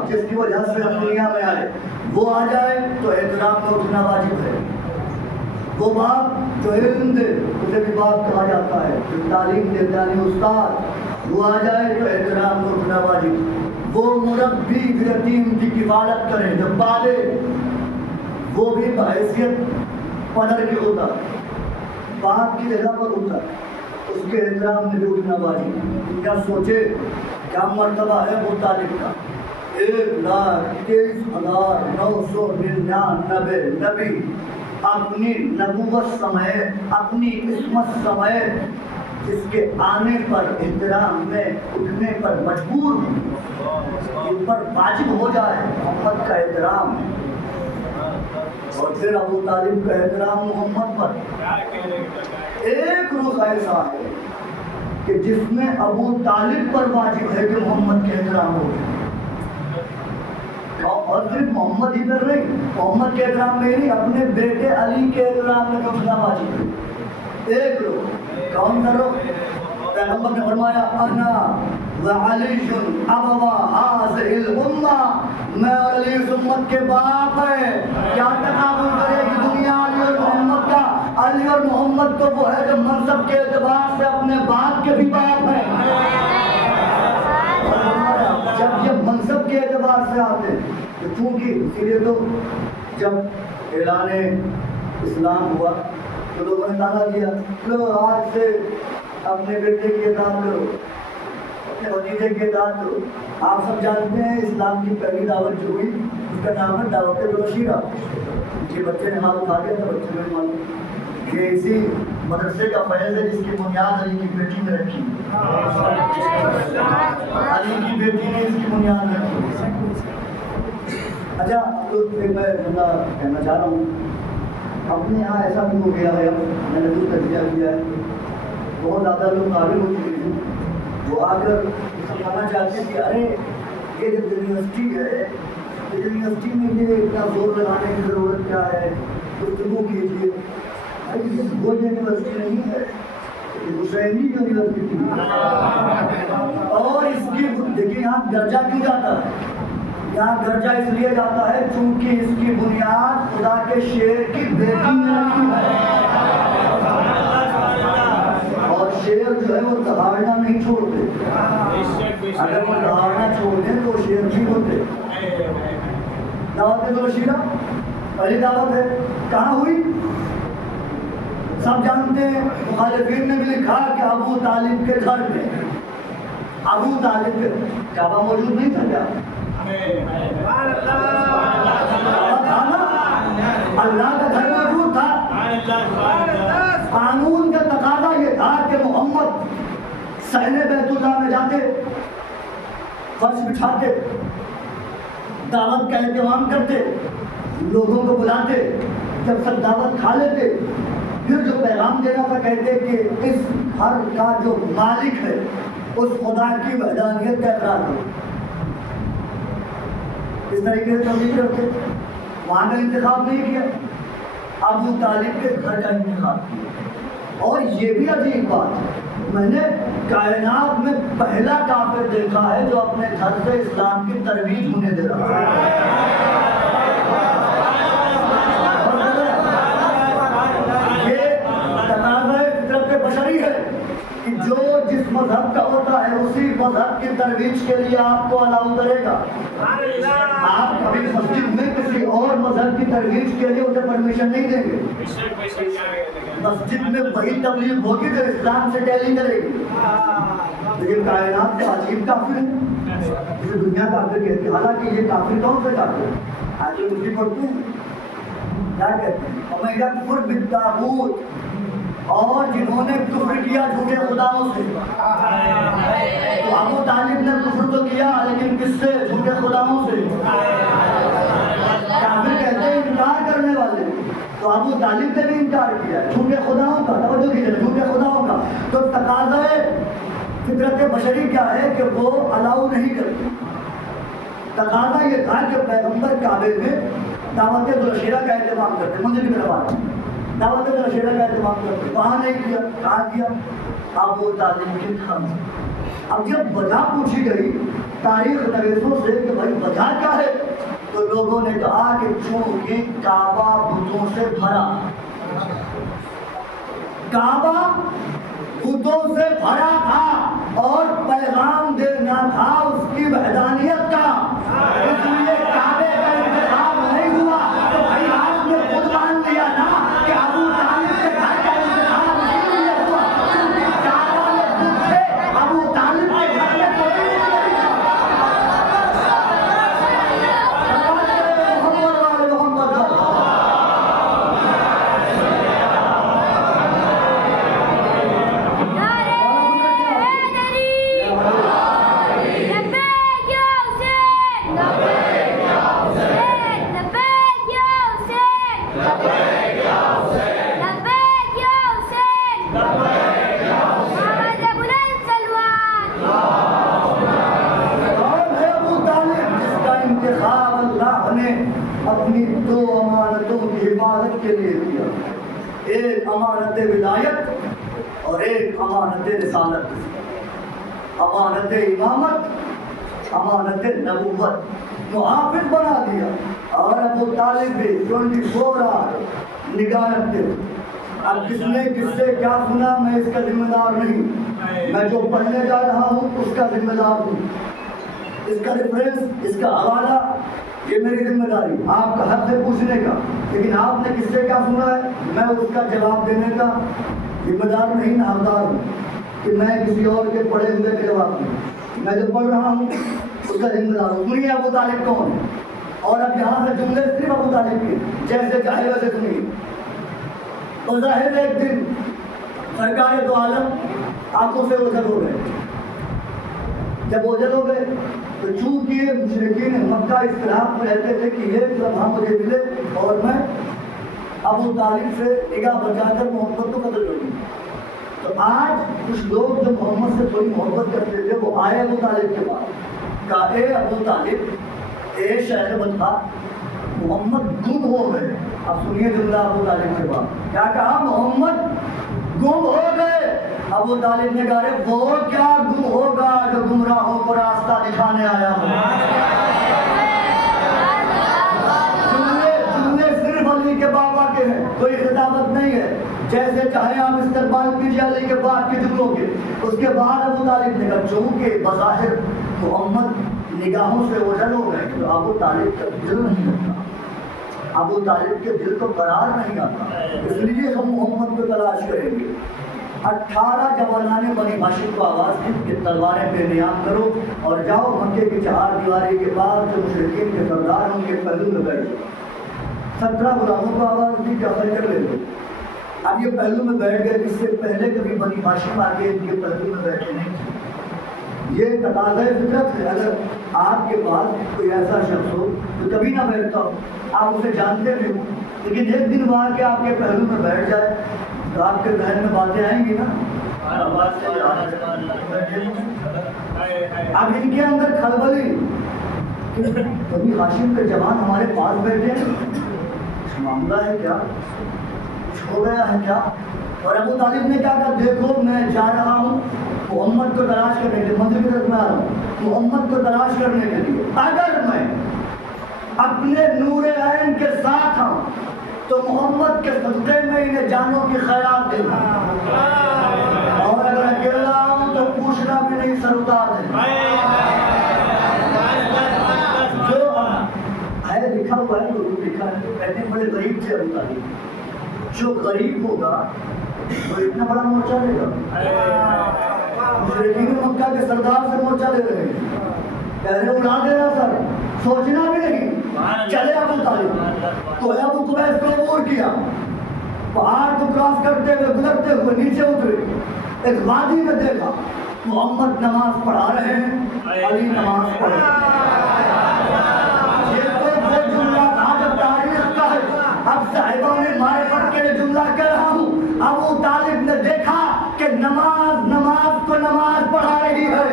جس کی وجہ سے ہم دنیا میں آئے وہ آ جائے تو احترام میں اٹھنا واجب ہے. وہ باپ جو علم دے اسے بھی باپ کہا جاتا ہے, جو تعلیم دے یعنی استاد وہ آ جائے تو احترام میں اٹھنا واجب. وہ مربی جو یتیم کی کفالت کرے جو پالے وہ بھی بحیثیت پدر کی ہوتا, باپ کی جگہ پر ہوتا, اس کے احترام میں بھی اٹھنا واجب. کیا سوچے کیا مرتبہ ہے ابو طالب کا. 1,23,999 نبی اپنی نبوت سمیت اپنی عصمت سمیت اس کے آنے پر احترام میں اٹھنے پر مجبور ہوں، ان پر واجب ہو جائے محمد کا احترام، اور پھر ابو طالب کا احترام محمد پر۔ ایک روز ایسا ہے کہ جس میں ابو طالب پر واجب ہے کہ محمد کے احترام ہو، اور صرف محمد ہی پر نہیں، محمد کے احترام میں نہیں، اپنے بیٹے علی کے احترام میں اٹھنا واجب ہے۔ ایک لوگ کون سا لوگ؟ پیغمبر نے فرمایا انا وعلی ابوا هذه الامہ، میں اور علی اس امت کے باپ ہے۔ کیا تقابل کرے گی دنیا علی اور محمد کا؟ علی اور محمد تو وہ ہے جو منصب کے اعتبار سے اپنے باپ کے بھی باپ ہیں، جب یہ منصب کے اعتبار سے آتے ہیں تو چونکہ اسی لیے تو جب اعلان اسلام ہوا تو لوگوں نے تانا دیا، لو آج سے اپنے بیٹے کی اطاعت کرو، اپنے بھتیجے کی اطاعت کرو۔ آپ سب جانتے ہیں اسلام کی پہلی دعوت جو ہوئی اس کا نام ہے دعوت البشیرہ۔ یہ بچے نے ہاتھ اٹھا دیا تھا، بچے نے معلوم یہ اسی مدرسے کا فیض ہے جس کی بنیاد علی کی بیٹی نے رکھی، علی کی بیٹی نے اس کی بنیاد رکھی۔ اچھا تو میں کہنا چاہ رہا ہوں، اپنے یہاں ایسا بھی ہو گیا ہے، میں نے کچھ تجزیہ کیا ہے، بہت زیادہ لوگ قابل ہو چکے ہیں، وہ آ کر سمجھانا چاہتے ہیں کہ ارے یہ جو یونیورسٹی ہے، یونیورسٹی میں یہ اتنا زور لگانے کی ضرورت کیا ہے، گفتگو کیجیے۔ وہ یونیورسٹی نہیں ہے، یہ حسینی یونیورسٹی ہے، اور اس کی دیکھیے یہاں درجہ کیوں جاتا ہے؟ یہاں درجہ اس لیے جاتا ہے چونکہ اس کی بنیاد خدا کے شیر کی بیٹی نے رکھی ہے، اور شیر جو ہے وہ دہاڑنا نہیں چھوڑتے، اگر وہ دہاڑنا چھوڑ دیں تو شیر نہیں ہوتے۔ دعوت البشیرہ پہلی دعوت ہے، کہاں ہوئی؟ سب جانتے ہیں، مخالفین نے بھی لکھا کہ ابو طالب کے گھر میں، ابو طالب کے کعبہ موجود نہیں تھا کیا؟ اللہ کا گھر موجود تھا، قانون کا تقاضا یہ تھا کہ محمد صحن بیت اللہ میں جاتے، فرش بچھاتے، دعوت کا اہتمام کرتے، لوگوں کو بلاتے، جب سب دعوت کھا لیتے، پھر جو پیغام دینا تھا کہتے کہ اس گھر کا جو مالک ہے اس خدا کی وحدانیت کا اقرار کرو۔ اس طریقے سے تبلیغ کرتے، وہاں کا انتخاب نہیں کیا، ابو طالب کے گھر کا انتخاب کیا۔ اور یہ بھی عجیب بات ہے، میں نے کائنات میں پہلا کافر دیکھا ہے جو اپنے گھر سے اسلام کی ترویج ہونے دے رہا ہے۔ بشری ہے کہ جو جس مذہب کا ہوتا ہے اسی مذہب کی ترویج کے لیے آپ کو الاؤ کرے گا۔ آپ کبھی مسجد میں کسی اور مذہب کی ترویج کے لیے اسے پرمیشن نہیں دیں گے۔ مسجد میں وہی تبلیغ ہوگی جو اسلام سے ٹیلی کرے گی۔ لیکن کائنات کا عجیب کافر ہے جسے دنیا کافر کہتی ہے، حالانکہ یہ کافر کون سے کافر ہے؟ آج یہ مسلم پڑھتے ہیں کیا کہتے ہیں؟ وَمَن يَكْفُرْ بِالطَّاغُوتِ، اور جنہوں نے کفر کیا جھوٹے خداؤں سے۔ تو ابو طالب نے کفر تو کیا لیکن کس سے؟ جھوٹے خداؤں سے۔ کافر کہتے ہیں انکار کرنے والے، تو ابو طالب نے بھی انکار کیا جھوٹے خداؤں کا، توجہ کیجیے، جھوٹے خداؤں کا۔ تو تقاضا فطرت بشری کیا ہے کہ وہ الاؤ نہیں کرتے۔ تقاضا یہ تھا کہ پیغمبر کعبے میں دعوت البشیرہ کا اہتمام کرتے، مجھے بھی کروانا، دعوت البشیرہ کا اہتمام کرتے، وہاں نہیں کیا، کہاں کیا؟ ابو طالب کے گھر میں۔ اب جب وجہ پوچھی گئی تاریخ نویسوں سے کہ بھائی وجہ کیا ہے، تو لوگوں نے کہا کہ چونکہ کعبہ بتوں سے بھرا، کعبہ بتوں سے بھرا تھا اور پیغام دینا تھا اس کی وحدانیت کا، اس لیے کعبے کا انتخاب نہیں ہوا۔ تو بھائی آپ نے خود مان لیا نا کہ ابو طالب کے گھر کا انتخاب نہیں ہوا، کیونکہ کعبہ میں بت تھے، ابو طالب کے گھر میں کوئی نہیں۔ نے اپنی 2 امانتوں کی حفاظت کے لیے کیا، ایک امانت ولایت اور ایک امانت رسالت، امانت امامت، امانت نبوت محافظ بنا دیا، اور ابو طالب بھی 24 آور نگاہ رکھتے تھے۔ اب کس نے کس سے کیا سنا میں اس کا ذمہ دار نہیں، میں جو پڑھنے جا رہا ہوں اس کا ذمہ دار ہوں، اس کا ریفرنس، اس کا حوالہ یہ میری ذمہ داری، آپ کا حق ہے پوچھنے کا، لیکن آپ نے کس سے کیا سنا ہے میں اس کا جواب دینے کا ذمہ دار نہیں، نہ حقدار ہوں کہ میں کسی اور کے پڑھے ہوئے کا جواب دوں۔ میں جو پڑھ رہا ہوں اس کا ذمہ دار ہوں۔ سنیے ابو طالب کون ہے، اور اب یہاں سے جملے صرف ابو طالب کے، جیسے چاہے ویسے سنیے۔ اور ظاہر ایک دن سرکار دو عالم آنکھوں سے اوجھل ہو گئے، جب اوجھل ہو گئے تو چونکہ مشرکین مکہ اختلاف میں رہتے تھے کہ یہ لمحہ مجھے ملے اور میں ابو طالب سے نگاہ بچا کر محمد کو قتل کر دوں، تو آج کچھ لوگ جو محمد سے تھوڑی محبت کرتے تھے وہ آئے ابو طالب کے پاس، کہا اے ابو طالب، اے شہر بندہ، محمد گم ہو گئے۔ اب سنیے جملہ ابو طالب کے بعد کیا کہا، محمد گم ہو گئے۔ ابو طالب نے کہا وہ کیا گم ہوگا جو گمراہوں کو راستہ دکھانے آیا ہو۔ جملے صرف علی کے بابا کے ہیں، کوئی خطابت نہیں ہے، جیسے چاہے آپ استقبال کیجیے علی کے بعد کے جملوں کے۔ اس کے بعد ابو طالب نے کہا چونکہ بظاہر محمد نگاہوں سے اوجھل ہو گئے تو ابو طالب کا دل نہیں لگتا، ابو طالب کے دل کو قرار نہیں آتا، اس لیے ہم محمد کو تلاش کریں گے۔ 18 جوانان بنی ہاشم کو آواز دی کہ تلواریں بے نیام کرو اور جاؤ مکے کی 4 دیواری کے بعد جو مشرکین کے سردار ہوں گے پہلو میں بیٹھ جاؤ۔ 17 غلاموں کو آواز دی کہ کر لے لو۔ اب یہ پہلو میں بیٹھ گئے، اس سے پہلے کبھی بنی ہاشم آگے ان کے پہلو میں بیٹھے نہیں تھے۔ یہ تقاضۂ فطرت ہے، اگر آپ کے پاس کوئی ایسا شخص ہو جو کبھی نہ بیٹھتا ہو، آپ اسے جانتے بھی ہو، لیکن ایک دن وہ آ کے آپ کے پہلو میں بیٹھ جائے تو آپ کے ذہن میں باتیں آئیں گی نا۔ اب ان کے اندر کھلبلی کہ کبھی ہاشم کے جوان ہمارے پاس بیٹھے ہیں، کچھ معاملہ ہے کیا، کچھ ہو گیا ہے کیا؟ اور ابو طالب نے کیا کہا دیکھو میں جا رہا ہوں محمد کو تلاش کرنے کے لیے، مندر کی طرف میں آ رہا ہوں محمد کو تلاش کرنے کے لیے، اگر میں اپنے نور عین کے ساتھ ہوں تو محمد کے صدقے میں انہیں جانوں کی خیرات دینا، اور اگر اکیلا ہوں تو پوچھنا بھی نہیں، سر اتار دینا۔ جو ہے لکھا ہوا ہے، لکھا ہے، کہتے ہیں بڑے غریب تھے ابو طالب، جو غریب ہوگا وہ اتنا بڑا مورچہ لے گا۔ مشرکین مکہ کے سردار سے مورچہ لے رہے ہیں، کہہ رہے اڑا دینا سر، سوچنا بھی نہیں، چلے ابو طالب تو ابو قبیس کو عبور کیا، پہاڑ کو کراس کرتے ہوئے گزرتے ہوئے نیچے اترے، ایک وادی میں دیکھا محمد نماز پڑھا رہے ہیں، علی نماز پڑھ رہے ہیں۔ یہ تو وہ جملہ تھا جو تاریخ کا ہے۔ اب صاحبان معرفت کے لیے جملہ کہہ رہا ہوں، ابو طالب نے دیکھا کہ نماز کو نماز پڑھا رہی ہے،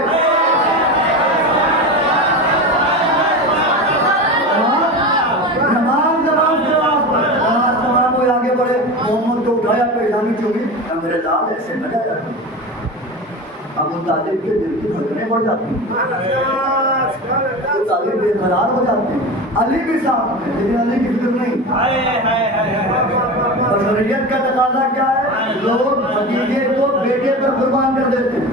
آگے بڑھے، محمد کو اٹھایا، پیشانی چومی، میرے لال ایسے نہ جایا۔ ابو طالب کے دل کی دھڑکنیں بڑھ جاتی ہیں، ابو طالب بے قرار ہو جاتے ہیں۔ علی بھی صاحب ہیں لیکن علی کی فکر نہیں۔ بشریت کا تقاضا کیا ہے، لوگ بھتیجے کو بیٹے پر قربان کر دیتے ہیں۔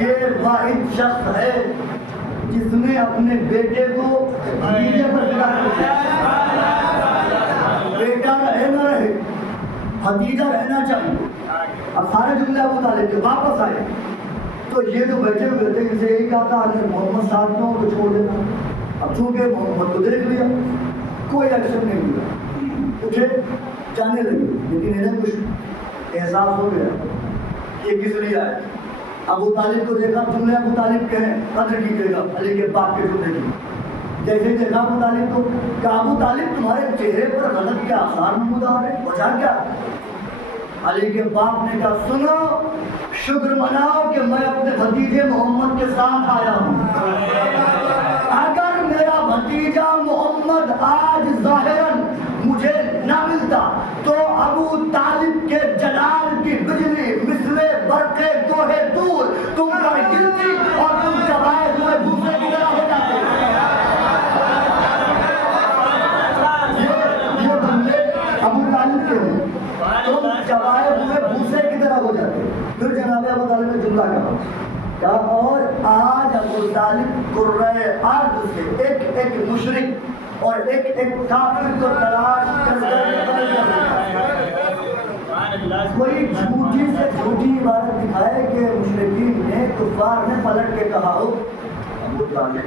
یہ واحد شخص ہے جس نے اپنے بیٹے کو بھتیجے پر فدا کر دیا۔ بیٹا رہے نہ رہے، بھتیجا رہنا چاہیے۔ اب سارے جملے ابو طالب کے واپس آئے تو یہ جو بیٹھے ہوئے تھے ان سے یہی کہا تھا اگر محمد ساتھ نہ ہو تو چھوڑ دینا۔ اب چونکہ محمد کو دیکھ لیا، کوئی ایکشن نہیں لیا، اٹھے جانے لگے، لیکن انہیں کچھ احساس ہو گیا یہ کس لیے آئے۔ ابو طالب کو دیکھا، جملے ابو طالب کے ہیں، قدر کیجیے گا علی کے باپ کے جملے کی۔ جیسے دیکھا ابو طالب کو کہ ابو طالب تمہارے چہرے پر غضب کے آثار نمودار ہیں، وجہ کیا؟ علی کے باپ نے کہا سنو، شکر مناؤ کہ میں اپنے بھتیجے محمد کے ساتھ آیا ہوں۔ اگر میرا بھتیجا آج ظاہراً مجھے نہ ملتا تو ابو طالب کے جلال کی بجلی مثل برق کوہ دور تم پر گرتی اور تم چبائے ہوئے بھوسے کی طرح ہو جاتے۔ یہ بندے ابو طالب کے ہیں، تم چبائے ہوئے بھوسے کی طرح ہو جاتے۔ پھر جناب ابو طالب نے جملہ کہا اور آج ابو طالب قرۂ ارض سے ایک ایک مشرک اور ایک ایک کافر کو تلاش کر کوئی جھوٹی سے جھوٹی عبارت دکھائے کہ مشرکین نے کفار نے پلٹ کے کہا ہو ابو طالب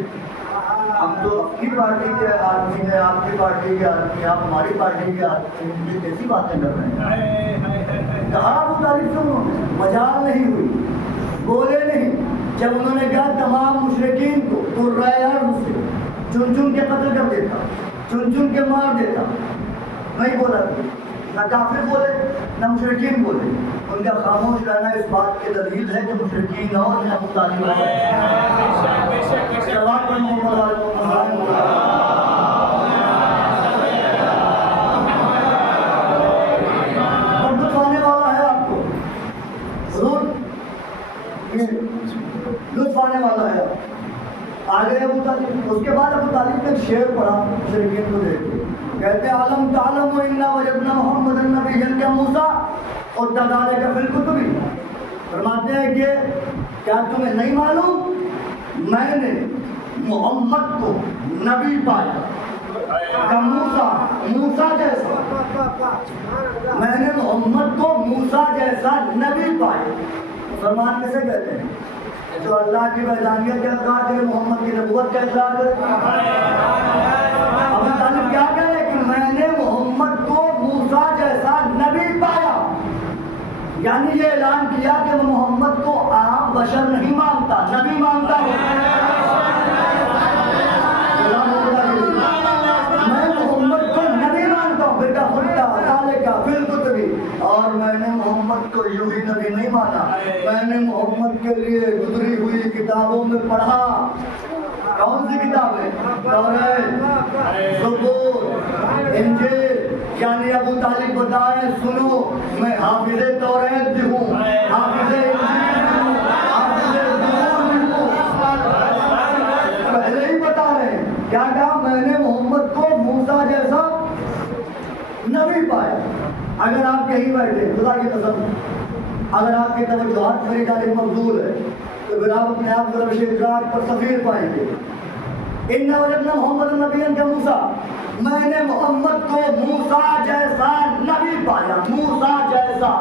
ہم تو اپنی پارٹی کے آدمی ہیں، آپ کی پارٹی کے آدمی ہیں، آپ ہماری پارٹی کے آدمی ہیں، یہ کیسی باتیں کر رہے ہیں؟ کہا ابو طالب سے انہوں نے، مجال نہیں ہوئی، بولے نہیں۔ جب انہوں نے کہا تمام مشرکین کو قرۂ ارض سے چن چن کے قتل کر دیتا، چن چن کے مار دیتا، نہیں بولا، نہ کافر بولے نہ مشرکین بولے۔ ان کا خاموش رہنا اس بات کی دلیل ہے کہ مشرکین اور ابو طالب لطف آنے والا ہے، آپ کو ضرور لطف آنے والا ہے۔ آگے ابو طالب، اس کے بعد ابو طالب نے ایک شعر پڑھا مشرکین کو دیکھ کے، کہتے ہیں عالم تعلم انا وجدنا محمد النبی کموسیٰ اور ذلک فی الکتب۔ فرماتے ہیں کہ کیا تمہیں نہیں معلوم میں نے محمد کو نبی پایا موسیٰ جیسا، میں نے محمد کو موسیٰ جیسا نبی پایا۔ مسلمان کیسے کہتے ہیں؟ جو اللہ کی وحدانیت کا اقرار کرے، محمد کی نبوت کا اقرار کرے۔ ابو طالب کیا کہے کہ میں نے محمد کو موسیٰ جیسا نبی پایا، یعنی یہ اعلان کیا کہ وہ محمد کو عام بشر نہیں مانتا، نبی مانتا ہے۔ میں محمد کو نبی مانتا ہوں، بیٹا خدا ذالک فی الکتب، اور میں نے محمد کو یوں ہی نبی نہیں مانا، میں نے محمد کے لیے گزری ہوئی کتابوں میں پڑھا۔ کون سی کتابیں؟ توریت، زبور، انجیل۔ یعنی ابو طالب بتائیں سنو میں حافظ توریت بھی ہوں، حافظ انجیل بھی ہوں، حافظ زبور بھی ہوں۔ پہلے ہی بتا رہے ہیں کیا کہا؟ میں نے محمد کو موسیٰ جیسا نبی پایا۔ اگر آپ کہیں بیٹھے، خدا کی قسم اگر آپ کی توجہات میری جانب مبذول ہے تو پھر آپ اپنے آپ کو روش ادراک پر سفیر پائیں گے۔ اِنَّا وَجَدْنَا مُحَمَّدًا نَبِيًّا كَمُوسیٰ، میں نے محمد کو موسیٰ جیسا نبی پایا، موسیٰ جیسا،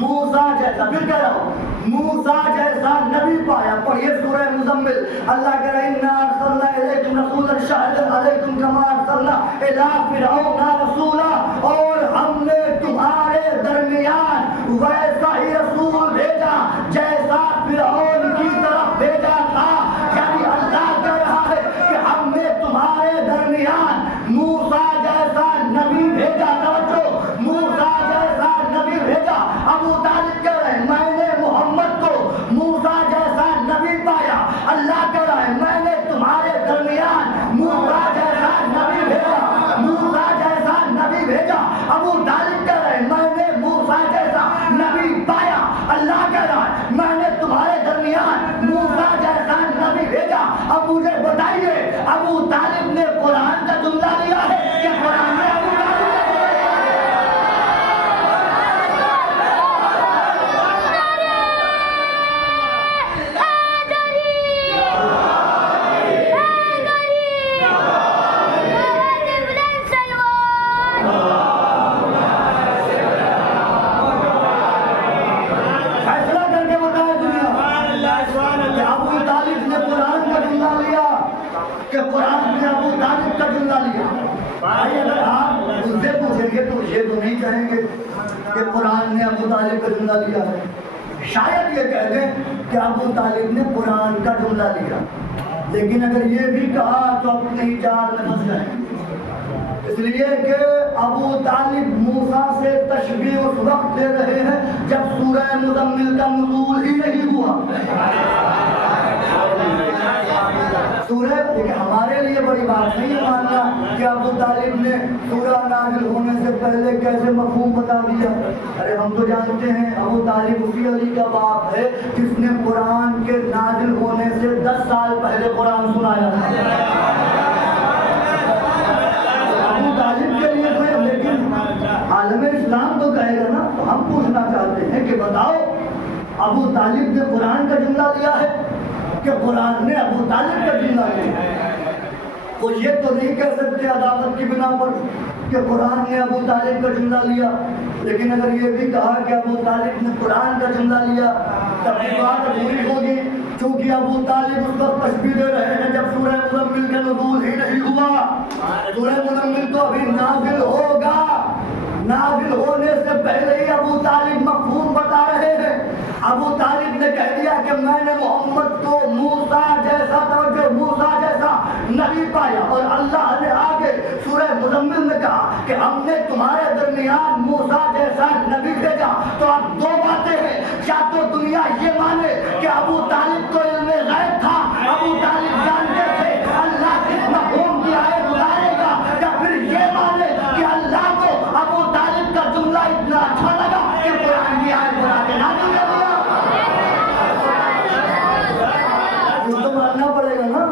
موسیٰ جیسا، پھر کہہ رہا ہوں موسیٰ جیسا نبی پایا۔ پڑھیے سورہ مزمل، اللہ کہہ رہا ہے اِنَّا أَرْسَلْنَا إِلَيْكُمْ رَسُولًا شَاهِدًا عَلَيْكُمْ كَمَا أَرْسَلْنَا إِلَىٰ فِرْعَوْنَ رَسُولًا، اور ہم نے تمہارے درمیان ویسا ہی رسول بھیجا جیسا فرعون کی طرف بھیجا تھا۔ یعنی اللہ کہہ رہا ہے کہ ہم نے تمہارے درمیان موسیٰ جیسا نبی بھیجا۔ توجہ، موسیٰ جیسا نبی بھیجا۔ ابو طالب کہہ رہے ہیں میں نے محمد کو موسیٰ جیسا نبی پایا، اللہ کہہ رہا ہے میں نے تمہارے درمیان موسیٰ جیسا نبی بھیجا، موسیٰ جیسا نبی بھیجا۔ ابو طالب کہہ رہے ہیں میں نے موسیٰ جیسا نبی پایا، اللہ کہہ رہا ہے میں نے تمہارے درمیان موسیٰ جیسا نبی بھیجا۔ اب مجھے بتائیے ابو طالب نے قرآن کا جملہ لیا ہے کہ قرآن نے ابو طالب قرآن نے ابو طالب کا جملہ لیا۔ بھائی اگر آپ ان سے پوچھیں گے تو یہ تو نہیں کہیں گے کہ قرآن نے ابو طالب کا جملہ لیا ہے، شاید یہ کہہ دیں کہ ابو طالب نے قرآن کا جملہ لیا، لیکن اگر یہ بھی کہا تو اپنے ہی جال میں پھنس جائیں گے، اس لیے کہ ابو طالب موسیٰ سے تشبیہ اس وقت دے رہے ہیں جب سورہ مزمل کا نزول ہی نہیں ہوا۔ سورہ لیکن ہمارے لیے بڑی بات نہیں ہے ماننا کہ ابو طالب نے سورہ نازل ہونے سے پہلے کیسے مفہوم بتا دیا. ارے ہم تو جانتے ہیں ابو طالب اسی علی کا باپ ہے جس نے قرآن کے نازل ہونے سے 10 سال پہلے قرآن سنایا تھا. ابو طالب کے لیے تو لیکن عالم اسلام تو کہے گا نا. تو ہم پوچھنا چاہتے ہیں کہ بتاؤ ابو طالب نے قرآن کا جملہ لیا ہے کہ قرآن نے ابو طالب کا جملہ لیا ہے؟ وہ یہ تو نہیں کہہ سکتے عداوت کی بنا پر کہ قرآن نے ابو طالب کا جملہ لیا. لیکن اگر یہ بھی کہا کہ ابو طالب نے قرآن کا جملہ لیا تب یہ بات ادھوری ہوگی، کیونکہ ابو طالب اس وقت تشبیہ دے رہے ہیں جب سورہ مزمل کا نزول ہی نہیں ہوا. سورہ مزمل تو ابھی نازل ہوگا. نازل ہونے سے پہلے ہی ابو طالب مفہوم بتا رہے ہیں. ابو طالب نے کہہ دیا کہ میں نے محمد کو موسیٰ جیسا نبی پایا، اور اللہ نے آگے سورہ مزمل میں کہا کہ ہم نے تمہارے درمیان موسیٰ جیسا نبی بھیجا. تو اب دو باتیں ہیں، یا تو دنیا یہ مانے کہ ابو طالب کو علم غیب تھا، ابو طالب جانتے تھے اللہ کس مفہوم کی آیت اتارے گا، یا پھر یہ مانے کہ اللہ کو ابو طالب کا جملہ اتنا اچھا لگا کہ قرآن کی آیت بنا کے نازل کر دیا. تو ماننا پڑے گا نا.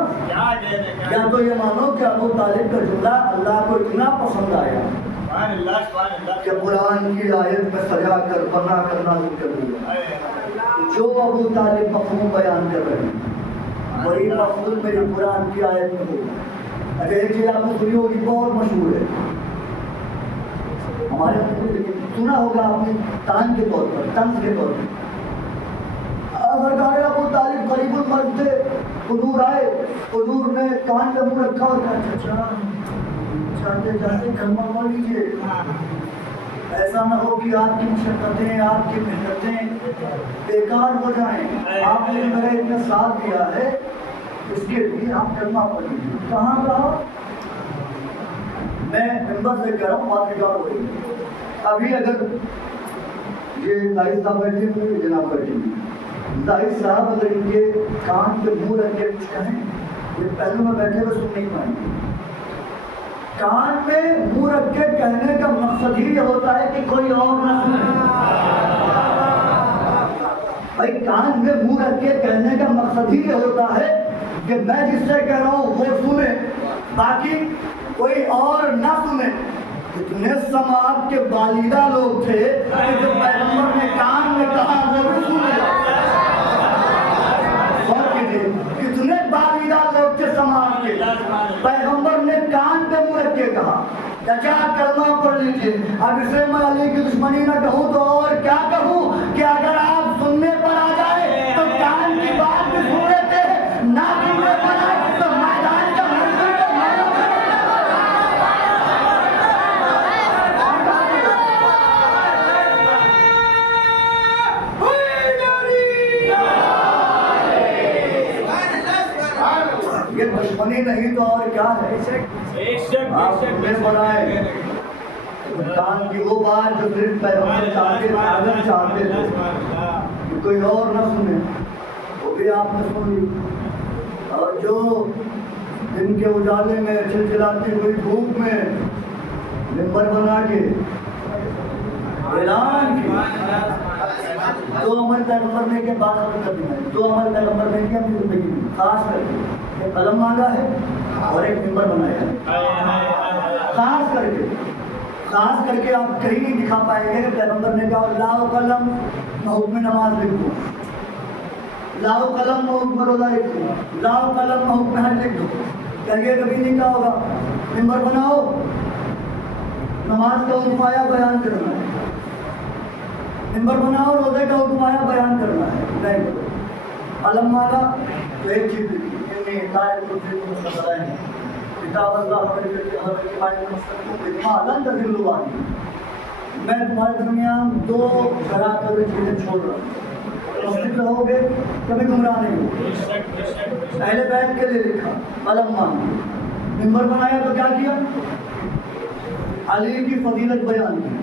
یا تو یہ مانو کہ ابو طالب کا جملہ اللہ کو اتنا پسند آیا کہ قرآن کی آیت میں سجا کر بنا کر نازل کر دیا. جو ابو طالب مفہوم بیان کر رہے ہیں وہی مفہوم میری قرآن کی آیت میں ہوگا. اچھا ایک چیز آپ نے سنی ہوگی بہت مشہور ہے ہمارے، سنا ہوگا آپ نے تان کے طور پر، طنز کے طور پر. سرکار ابو طالب قریب المرض تھے، حضور آئے، حضور نے کان پہ منہ رکھا اور کہا چاہتے جاتے کلمہ پڑھ لیجیے، ایسا نہ ہو کہ آپ کی مشقتیں آپ کی محنتیں بیکار ہو جائیں. آپ نے میرا اتنا ساتھ دیا ہے اس کے لیے آپ کلمہ پڑھ لیجیے. کہاں کہا؟ میں ممبر سے کہہ رہا ہوں، بات بیکار ہو رہی ہے. ابھی اگر یہ زاہد صاحب بیٹھے ہوئے، جناب بیٹھے ہوئے، زاہد صاحب اگر ان کے کان پہ منہ رکھ کے کچھ کہیں یہ پہلو میں بیٹھے ہوئے سن نہیں پائیں گے. کان میں منہ رکھ کے کہنے کا مقصد ہی یہ ہوتا ہے کہ کوئی اور نہ سنے. بھائی کان میں منہ رکھ کے کہنے کا مقصد ہی یہ ہوتا ہے کہ میں جس سے کہہ رہا ہوں وہ سنے، باقی کوئی اور نہ سنے. اتنے سماعت کے بالیدہ لوگ تھے کہ جو پیغمبر نے کان میں کہا وہ بھی سنے. کتنے بالیدہ لوگ تھے سماعت کے، پیغمبر نے کان پہ منہ رکھ کے کہا چچا کلمہ پڑھ لیجیے. اب اسے میں علی کی دشمنی نہ کہوں تو اور کیا کہوں کہ اگر آپ سننے پر آ جائے تو کان کی بات بھی سن لیتے ہیں، نہ سننے پر آئے تو میدان کا یہ دشمنی نہیں تو اور کیا ہے. آپ نے بنائے کان کی وہ بات جو صرف پیغمبر چاہتے اگر چاہتے تھے کہ کوئی اور نہ سنے، وہ بھی آپ نے سن لی. اور جو دن کے اجالے میں چلچلاتی ہوئی دھوپ میں ممبر بنا کے اعلان کیا دو عمل پیغمبر نے کے بعد ختم کر دیا. دو عمل پیغمبر نے کیا اپنی زندگی میں خاص کر کے ایک قلم مانگا ہے اور ایک ممبر بنایا ہے. خاص کر کے آپ کہیں نہیں دکھا پائیں گے کہ پیغمبر نے کہا لاؤ قلم میں حکم نماز لکھ دوں، لاؤ قلم میں حکم روزہ لکھ دوں، لاؤ قلم میں حکم حج لکھ دوں. کہیے کبھی نہیں کہا ہوگا. ممبر بناؤ، نماز کا حکم آیا بیان کرنا ہے. ممبر بناؤ، روزے کا حکم آیا بیان کرنا ہے. نہیں، قلم مانگا تو ایک چیز لکھی کتاب اللہ میں تمہارے درمیان دو ذرا کر چیزیں چھوڑ رہا ہوں، مسجد رہو گے کبھی گمراہ نہیں ہو. اہل بیت کے لیے لکھا قلم مانگا. ممبر بنایا تو کیا کیا؟ علی کی فضیلت بیان کی،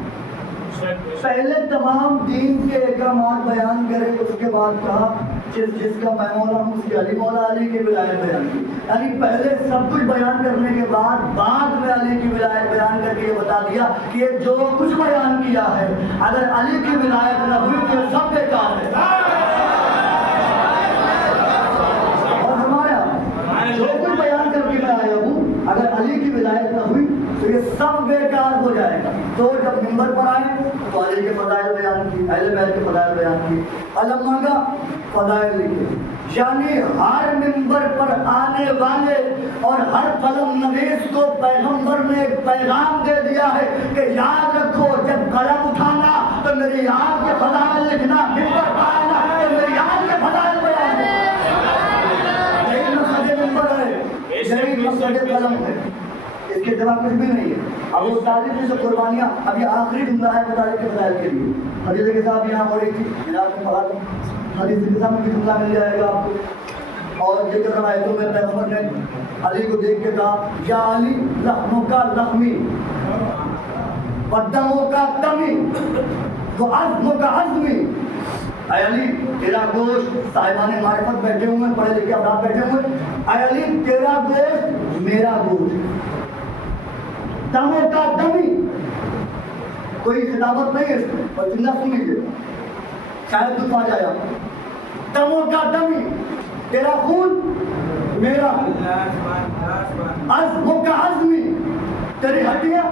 پہلے تمام دین کے احکامات بیان کرے، اس کے بعد کہا جس کا میں مولا ہوں اس کے علی مولا علی کی ولایت بیان کی. یعنی پہلے سب کچھ بیان کرنے کے بعد میں علی کی ولایت بیان کر کے یہ بتا دیا کہ یہ جو کچھ بیان کیا ہے اگر علی کی ولایت نہ ہوئی تو یہ سب بیکار ہے. اور ہمارا جو کچھ بیان کر کے میں آیا ہوں اگر علی کی ولایت نہ ہوئی تو یہ سب بیکار ہو جائے گا. تو جب ممبر پر آئے تو علی کے فضائل بیان کی، اہل بیت کے فضائل بیان کی، علماء کا فضائل لکھے. یعنی ہر ممبر پر آنے والے اور ہر قلم نویس کو پیغمبر نے ایک پیغام دے دیا ہے کہ یاد رکھو جب قلم اٹھانا تو میری یاد کے فضائل لکھنا، ممبر پر آنا تو میری یاد کے فضائل بیان کرنا. یہی مقصد ممبر ہے، یہی مقصد قلم ہے، اس کے سوا کچھ بھی نہیں ہے. ابو طالب کی جو قربانیاں اب یہ آخری جملہ ہے ابو طالب کے فضائل کے لیے. حدیث کے صاحب یہاں ہو رہی تھی، جناب نے پڑھا تھا، حدیث کے صاحب کی جملہ مل جائے گا آپ کو. اور یہ روایتوں میں پیغمبر نے علی کو دیکھ کے کہا یا علی لحموں کا لحمی و دموں کا دمی و عزموں کا عزمی. اے علی تیرا گوشت، صاحبان معرفت بیٹھے ہوئے، پڑھے لکھے افراد بیٹھے ہوئے، اے علی تیرا گوشت میرا گوشت، دموں کا دمی. کوئی خطابت نہیں ہے اس میں، اور جملہ سن لیجیے شاید دکھ آ جائے. دموں کا دمی، تیرا خون میرا خون، عزموں کا عزمی، تیری ہڈیاں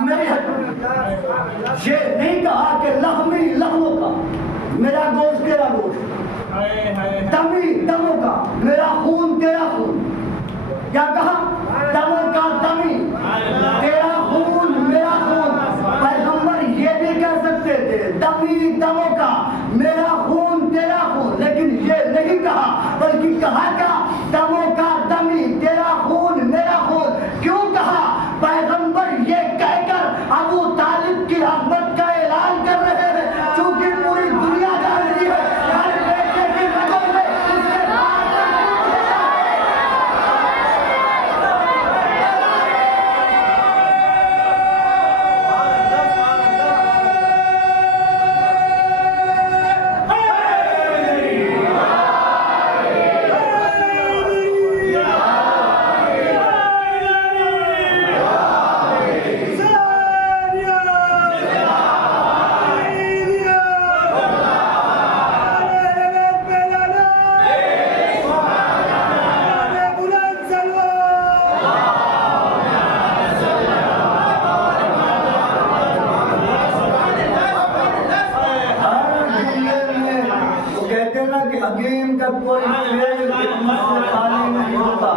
میری ہڈیاں. یہ نہیں کہا کہ لحمی لحموں کا، میرا گوشت تیرا گوشت، دمی دموں کا، میرا خون تیرا خون. کیا کہا؟ دموں کا دمی، تیرا خون میرا خون. پیغمبر یہ بھی کہہ سکتے تھے دمی دموں کا، میرا خون تیرا خون، لیکن یہ نہیں کہا، بلکہ کہا کیا؟ دموں کا دمی، تیرا خون میرا خون. کیوں کہا؟ پیغمبر یہ کہہ کر ابو طالب کی عظمت کا اعلان کر رہے ہیں، چونکہ پوری دنیا جانتی ہے ہر بیٹے کی رگوں میں اس کے حکیم کا کوئی فعل خالی نہیں ہوتا.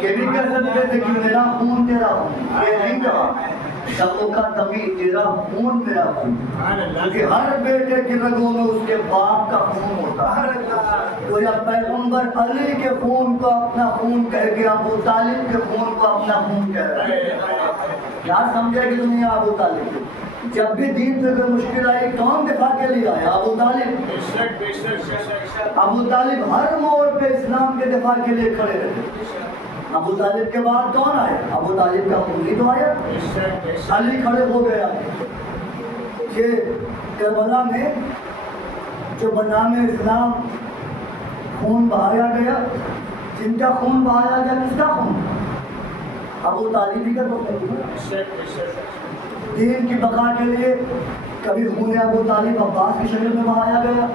یہ بھی کہہ سکتے تھے کہ میرا خون تیرا خون، یہ نہیں کہا دموں کا دمی، تیرا خون میرا خون. کیونکہ ہر بیٹے کی رگوں میں اس کے باپ کا خون ہوتا ہے. تو یا پیغمبر علی کے خون کو اپنا خون کہہ کے ابو طالب کے خون کو اپنا خون کہہ رہے ہیں. کیا سمجھے کہ دنیا ابو طالب؟ جب بھی دین پہ کوئی مشکل آئی کون دفاع کے لیے آیا؟ ابو طالب. ابو طالب ہر موڑ پہ اسلام کے دفاع کے لیے کھڑے رہے. ابو طالب کے بعد کون آئے؟ ابو طالب کا خون ہی تو آیا. علی کھڑے ہو گیا کہ کربلا میں جو بنام اسلام خون بہایا گیا، جن کا خون بہایا گیا، کس کا خون؟ ابو طالب ہی کا خون. دین کی بقا کے لیے کبھی خون ابو طالب عباس کی شکل میں بہایا گیا،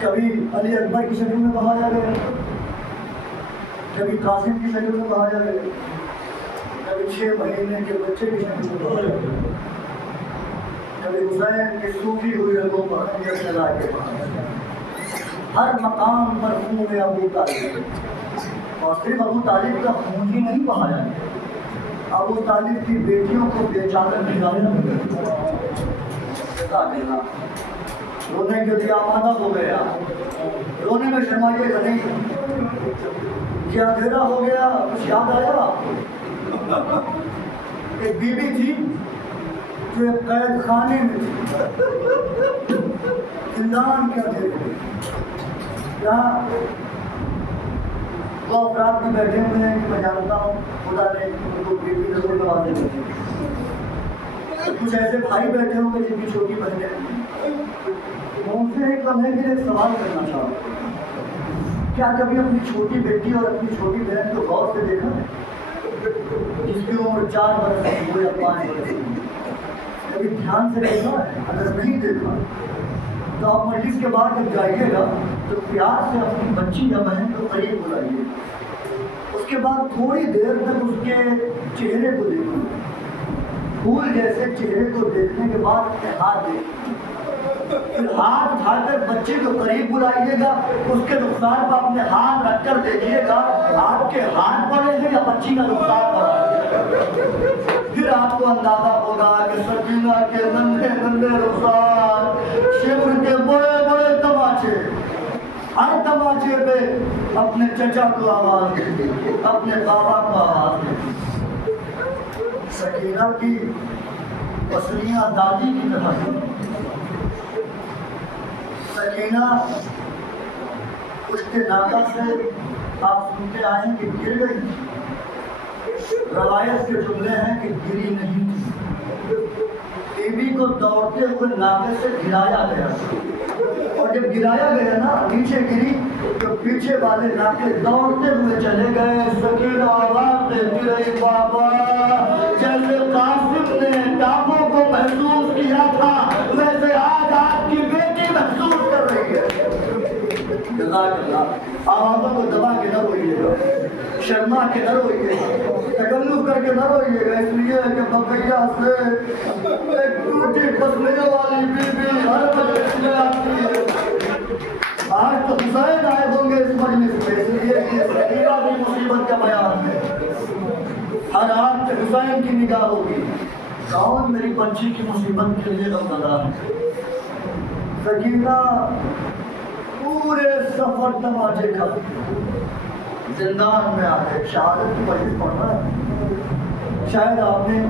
کبھی علی اکبر کی شکل میں بہایا گیا، کبھی قاسم کی شکل میں بہایا گیا، کبھی 6 مہینے کے بچے کی شکل میں بہایا گیا، کبھی حسین کی سوکھی ہوئی رگوں پر خنجر چلا کے بہایا گیا. ہر مقام پر خون ابو طالب. اور صرف ابو طالب کا خون ہی نہیں بہایا گیا، ابو طالب کی بیٹیوں کو بے چادر بھگانا، رونے کے لیے آمادہ ہو گیا. رونے میں شرمائیے گا نہیں. کیا اندھیرا ہو گیا؟ کچھ یاد آیا آپ کو؟ ایک بی بی تھی جو ایک قید خانے میں تھی، زندان کے اندھیرے میں. یہاں وہ افراد بھی بیٹھے ہوئے ہیں کہ میں جانتا ہوں خدا نے ان کو بی بی ضرور نوازے. کچھ ایسے بھائی بیٹھے ہوں گے جن کی چھوٹی بہنیں، میں ان سے ایک لمحے کے لیے ایک سوال کرنا چاہتا ہوں، کیا کبھی اپنی چھوٹی بیٹی اور اپنی چھوٹی بہن کو غور سے دیکھا ہے؟ جس کی عمر 4 برس ہو یا 5 برس ہو، کبھی دھیان سے دیکھا ہے؟ اگر نہیں دیکھا تو آپ مجلس کے بعد جب جائیے گا تو پیار سے اپنی بچی یا بہن کو قریب بلائیے، اس کے بعد تھوڑی دیر تک اس کے چہرے کو دیکھو، پھول جیسے چہرے کو دیکھنے کے بعد اپنے ہاتھ دیکھیں، پھر ہاتھ اٹھا کر بچے کو قریب بلائیے گا، اس کے رخسار پر اپنے ہاتھ رکھ کر دیکھیے گا آپ کے ہاتھ پڑے ہیں یا بچی کا رخسار پڑا ہے، پھر آپ کو اندازہ ہوگا کہ سکینہ کے ننھے ننھے رخسار، شمر کے بڑے بڑے تماچے، ہر تماچے پہ اپنے چچا کو آواز دیتی، اپنے بابا کو آواز دیتی۔ سکینہ کی پسلیاں دادی کی طرح ہیں۔ سکینہ پشت ناکہ سے آپ سنتے آئے ہیں کہ گر گئی، روایت کے جملے ہیں کہ گری نہیں تھی، بی بی کو دوڑتے ہوئے ناکے سے گرایا گیا، اور جب گرایا گیا نا نیچے گری تو پیچھے والے ناکے دوڑتے ہوئے چلے گئے۔ سکینہ آواز دیتی رہی بابا، جیسے قاسم نے ٹاپوں کو محسوس کیا تھا ویسے آج آپ کی بیٹی محسوس کر رہی ہے۔ جزاک اللہ۔ آوازوں کو دبا کے نہ روئیے گا، شرما کے نہ روئیے گا، تکلف کر کے نہ روئیے گا، اس لیے کہ بقیہ سے ایک ٹوٹی پسلیوں والی بی بی ہر مجلس میں آتی ہے۔ آج تو حسین آئے ہوں گے اس مجلس میں، اس لیے کہ سکینہ بھی مصیبت کا بیان ہے، ہر آنکھ حسین کی نگاہ ہوگی، کون میری بچی کی مصیبت کے لیے غمزدہ ہے۔ سکینہ پورے سفر تماچے کھا زندان میں آ کے شہادت کی مجلس پڑھنا ہے، شاید آپ نے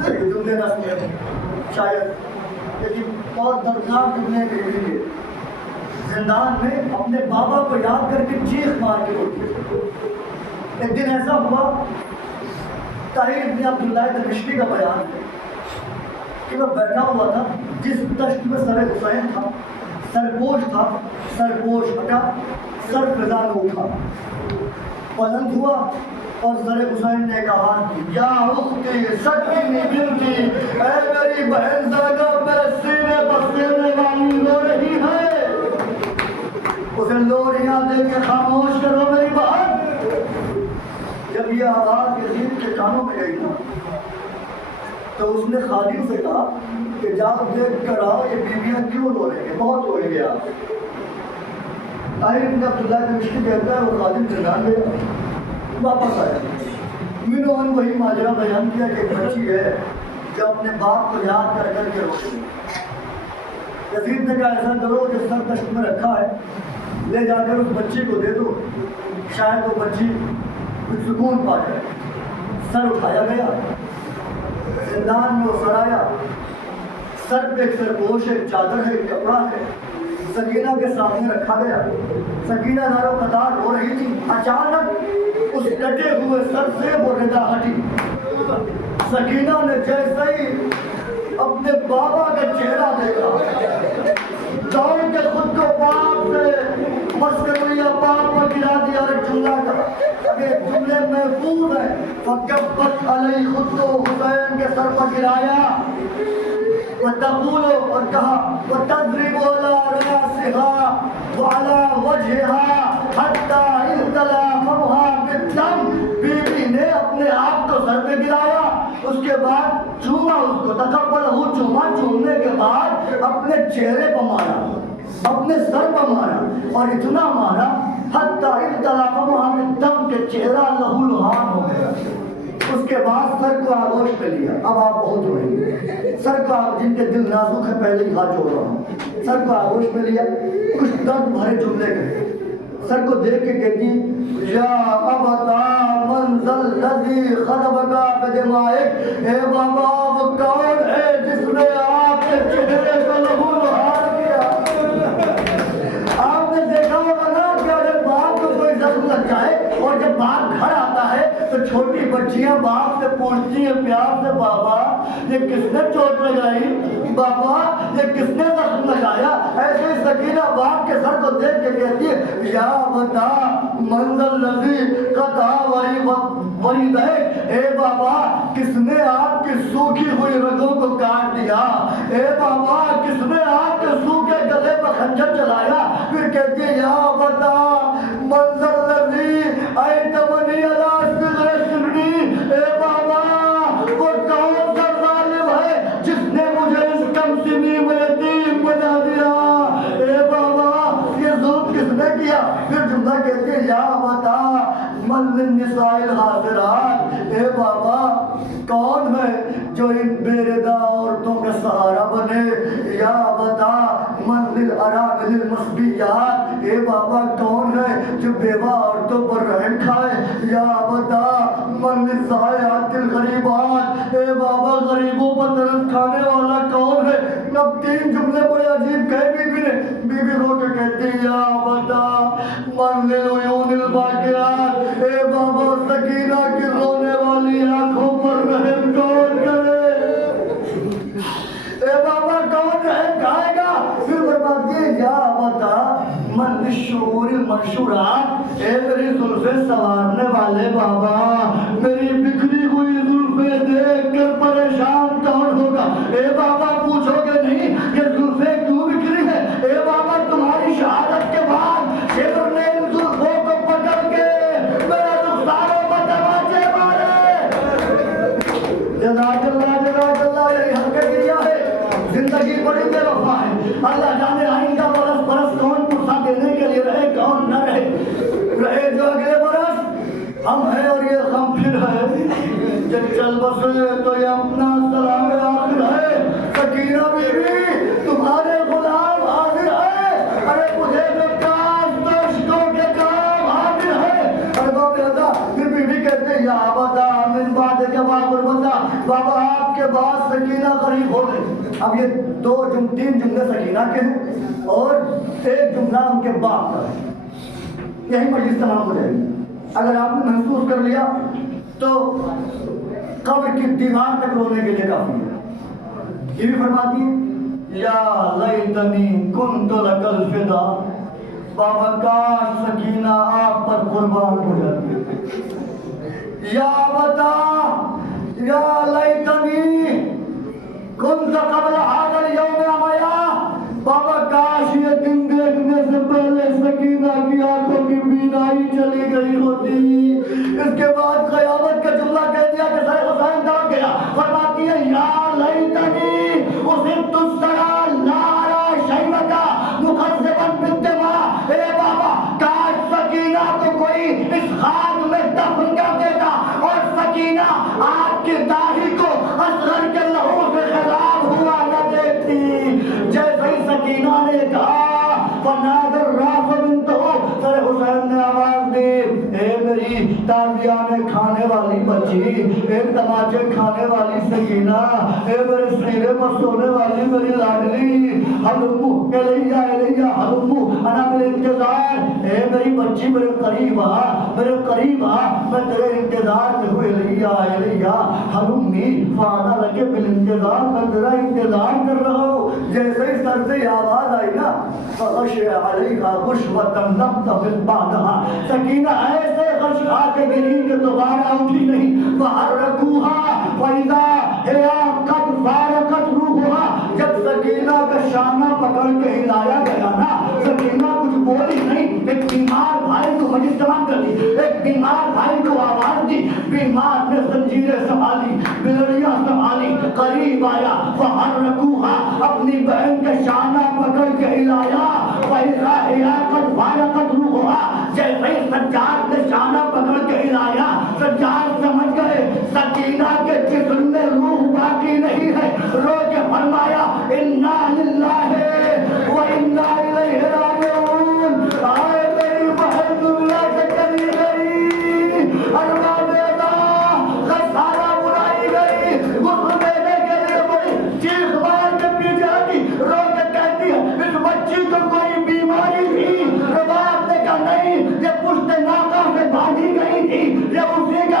جملے نہ سنے، شاید لیکن بہت دردناک جملے کے لیے زندان میں اپنے بابا کو یاد کر کے چیخ مار کے اٹھے۔ ایک دن ایسا ہوا، طاہر ابن عبداللہ دمشقی کا بیان ہے کہ وہ بیٹھا ہوا تھا جس دشت میں سر حسین تھا، سرپوش تھا، سرپوش ہٹا، سر فضا میں اٹھا، بلند ہوا اور سر حسین نے کہا یا اختی سکینی بنتی، اے میری بہن زینب میرے سینے پر سینے والی رو رہی ہے، اسے لوریاں دے کے خاموش کرو میری بہن۔ جب یہ آواز یزید کے کانوں میں گئی نا تو اس نے خادم سے کہا کہ جاؤ دیکھ کر آؤ یہ بیویاں کیوں رو رہی ہیں، بہت روئیں گے آپ۔ طاہر ابن عبداللہ دمشقی کہتا ہے وہ خادم زندان گیا، واپس آیا، انہوں نے وہی ماجرا بیان کیا کہ ایک بچی ہے جو اپنے باپ کو یاد کر کر کے رو رہی ہے۔ یزید نے کہا ایسا کرو جس سر دشت میں رکھا ہے لے جا کر اس بچی کو دے دو، شاید وہ بچی کچھ سکون پا جائے۔ سر اٹھایا گیا، زندان میں وہ سر آیا، سر پہ ایک سرپوش ہے، چادر ہے، کپڑا ہے، سکینہ کے سامنے رکھا گیا۔ سکینہ دارو قطار ہو رہی تھی، اچانک اس کٹے ہوئے سر سے وہ ردا ہٹی۔ سکینہ نے جیسے ہی اپنے بابا کا چہرہ دیکھا دوڑ کے خود کو باپ سے مس کر لیا، باپ پر گرا دیا اور ایک جملہ کہا، اگر جملے محفوظ ہیں فَكَبَّتْ عَلَيْهِ خود کو حسین کے سر پر گرایا، وَتَقُولُ اور کہا وَتَضْرِبُ عَلَىٰ رَأْسِهَا وَعَلَىٰ وَجْهِهَا حَتَّىٰ امْتَلَأَ فَمُهَا بِالدَّمِ۔ بی بی نے اپنے آپ کو سر پہ گرایا، اس کے بعد چوما اس کو، تقبلہ چوما، چومنے کے بعد اپنے چہرے پر مارا، اپنے سر پر مارا، اور اتنا مارا حتیٰ امتلأ فمها بالدم کہ چہرہ لہو لہان ہو گیا۔ اس کے بعد سر کو آغوش پہ لیا، اب آپ بہت روئیں گے، سر کو جن کے دل نازک ہے پہلے ہی ہاتھ جوڑ رہا ہوں، سر کو آغوش پہ لیا، کچھ درد بھرے جملے کہے، سر کو دیکھ کے کہتی یا ابتا منزل الذی خضبک بدمائک، اے بابا وہ کون ہے جس نے آپ کے چہرے کو لہو لہان کیا؟ آپ نے دیکھا ہوگا نا کہ اگر باپ کو کوئی زخم لگ جائے اور جب باپ گھر آتا ہے تو چھوٹی بچیاں باپ سے پوچھتی ہیں پیار سے بابا یہ کس نے چوٹ لگائی، بابا یہ کس نے زخم لگایا؟ ایسے سکینہ باپ کے سر کو دیکھ کے کہتی ہے یا بتا منزل لذی قطع وریدیک، اے بابا کس نے آپ کی سوکھی ہوئی رگوں کو کاٹ دیا، اے بابا کس نے آپ کے سوکھے گلے پر خنجر چلایا؟ پھر کہتی ہے یا بتا منزل لذی ایتمنی علی صغر سنی، اے بابا وہ کون سا ظالم ہے جس نے مجھے اس کم سنی میں یتیم بنا دیا، اے بابا یہ ظلم کس نے کیا؟ پھر جملہ کہتے ہیں یا بتا من للنساء الحاضرات، اے بابا کون ہے جو ان بیردہ عورتوں کا سہارا بنے، یا بتا من للارامل المصبیات، اے بابا کون ہے جو بیوہ عورتوں پر رحم کھائے، یا بتا من للضائعات الغریبات، اے بابا غریبوں پر ترس کھانے والا کون ہے؟ اب 3 جملے بڑے عجیب کہے بی بی رو کے کہتی یا بتا من للعیون الباقیات، اے بابا سکینہ کی رونے والی آنکھوں پر رحم کون کرے، اے بابا کون رحم کھائے گا؟ پھر فرماتی ہے یا بتا من للشعور المنشورات، اے میری زلفیں سنوارنے والے بابا میری بکھری ہوئی زلفیں دیکھ کر پریشان کون ہوگا؟ اے بابا پوچھو گے نہیں یہ زلفیں کیوں بکھری ہے؟ اے بابا تمہاری شہادت کے بعد شیخر نے ان زلفوں کو پکڑ کے میرا رخساروں پر تماچے مارے۔ جزاک اللہ یہی حلقہ گریا ہے، زندگی بڑی بے وفا ہے، اللہ جانے آئندہ برس برس کون پرسا دینے کے لیے رہے کون نہ رہے جو اگلے برس ہم ہیں اور یہ غم پھر ہے، جب چل بسے تو یہ اپنا سلام آخر ہے، سکینہ بی بی تمہارے غلام حاضر ہے، ارے مجھے جو کاش دوشتوں کے کام حاضر ہے، ارے بابا رضا پھر بی بی کہتے ہیں یا بتا من بعد جواب بتا، بابا آپ کے بعد سکینہ غریب ہو گئی۔ اب یہ 3 جملے سکینہ کے ہیں اور 1 جملہ ان کے باپ کا ہے، یہی مجلس تمام ہو جائے گی۔ اگر آپ نے محسوس کر لیا تو قبر کی دیوار تک رونے کے لیے کافی ہے۔ یہ بھی فرماتی ہے یا لیتنی کنت لک الفدا، بابا کاش سکینہ آپ پر قربان ہو جاتی، یا بتا یا لیتنی کنت قبل هذا اليوم امیا، بابا کاش یہ دن دیکھنے سے پہلے سکینہ کی آنکھوں کی بینائی چلی گئی ہوتی۔ اس کے بعد قیامت کا جملہ کہہ دیا کہ سر حسین دڑ گیا، فرماتی ہے یا لیتنی اصبت الثرى لا ارى شیبۃ مکذبا بالدماء، اے بابا کاش سکینہ کو کوئی اس خاک میں دفن کر دیتا اور سکینہ آپ کی داڑھی کو اصغر کے لہو سے خراب ہوا نہ دیکھتی۔ جیسے ہی سکینہ نے کہا فنادى الرافع بنته، سر حسین نے آواز دی اے میری تازیانے کھانے والی بچی، ایک تماچے کھانے والی سکینہ، اے میرے سینے پر سونے والی میری لاڈلی، حلمو الیہ حلمو انا بالانتظار، اے میری بچی میرے قریب آ میں تیرے انتظار میں ہوں، الیہ حلمی فانا لگے بالانتظار، میں تیرا انتظار کر رہا ہوں۔ جیسے ہی سر سے آواز آئی نا فغشی علیہا غشوۃ لم تفل بعدہا، سکینہ ایسے غش کھا کے گری کہ دوبارہ اٹھی نہیں، فحرکوہا فاذا ہی قد فارقت روحہا، جب سکینہ کا شانہ پکڑ کے ہلایا گیا نا، سکینہ کچھ بولی نہیں، ایک بیمار بھائی کو مجھے تمام کر دی، ایک بیمار بھائی کو آواز دی، بیمار نے زنجیریں سنبھالی، بیڑیاں سنبھالی، قریب آیا فحرکوہا، اپنی بہن کے شانہ پکڑ کے ہلایا، فاذا ہی قد فارقت روحہا، جیسے ہی سجاد نے شانہ پکڑ کے ہلایا، سجاد سمجھ گئے سکینہ کے جسم میں روح باقی نہیں ہے، رو کے فرمایا انا للہ و انا الیہ راجعون، آئے میری بہن دنیا سے چلی گئی، ارباب اللہ خسارہ اڑائی گئی، غسل دینے کے لیے بڑی چیخ مار کے پیچھے آتی، رو کے کہتی ہے اس بچی کو کوئی بیماری تھی، رباب نے کہا نہیں یہ پشت ناکہ سے باندھی گئی تھی، یہ اسی کا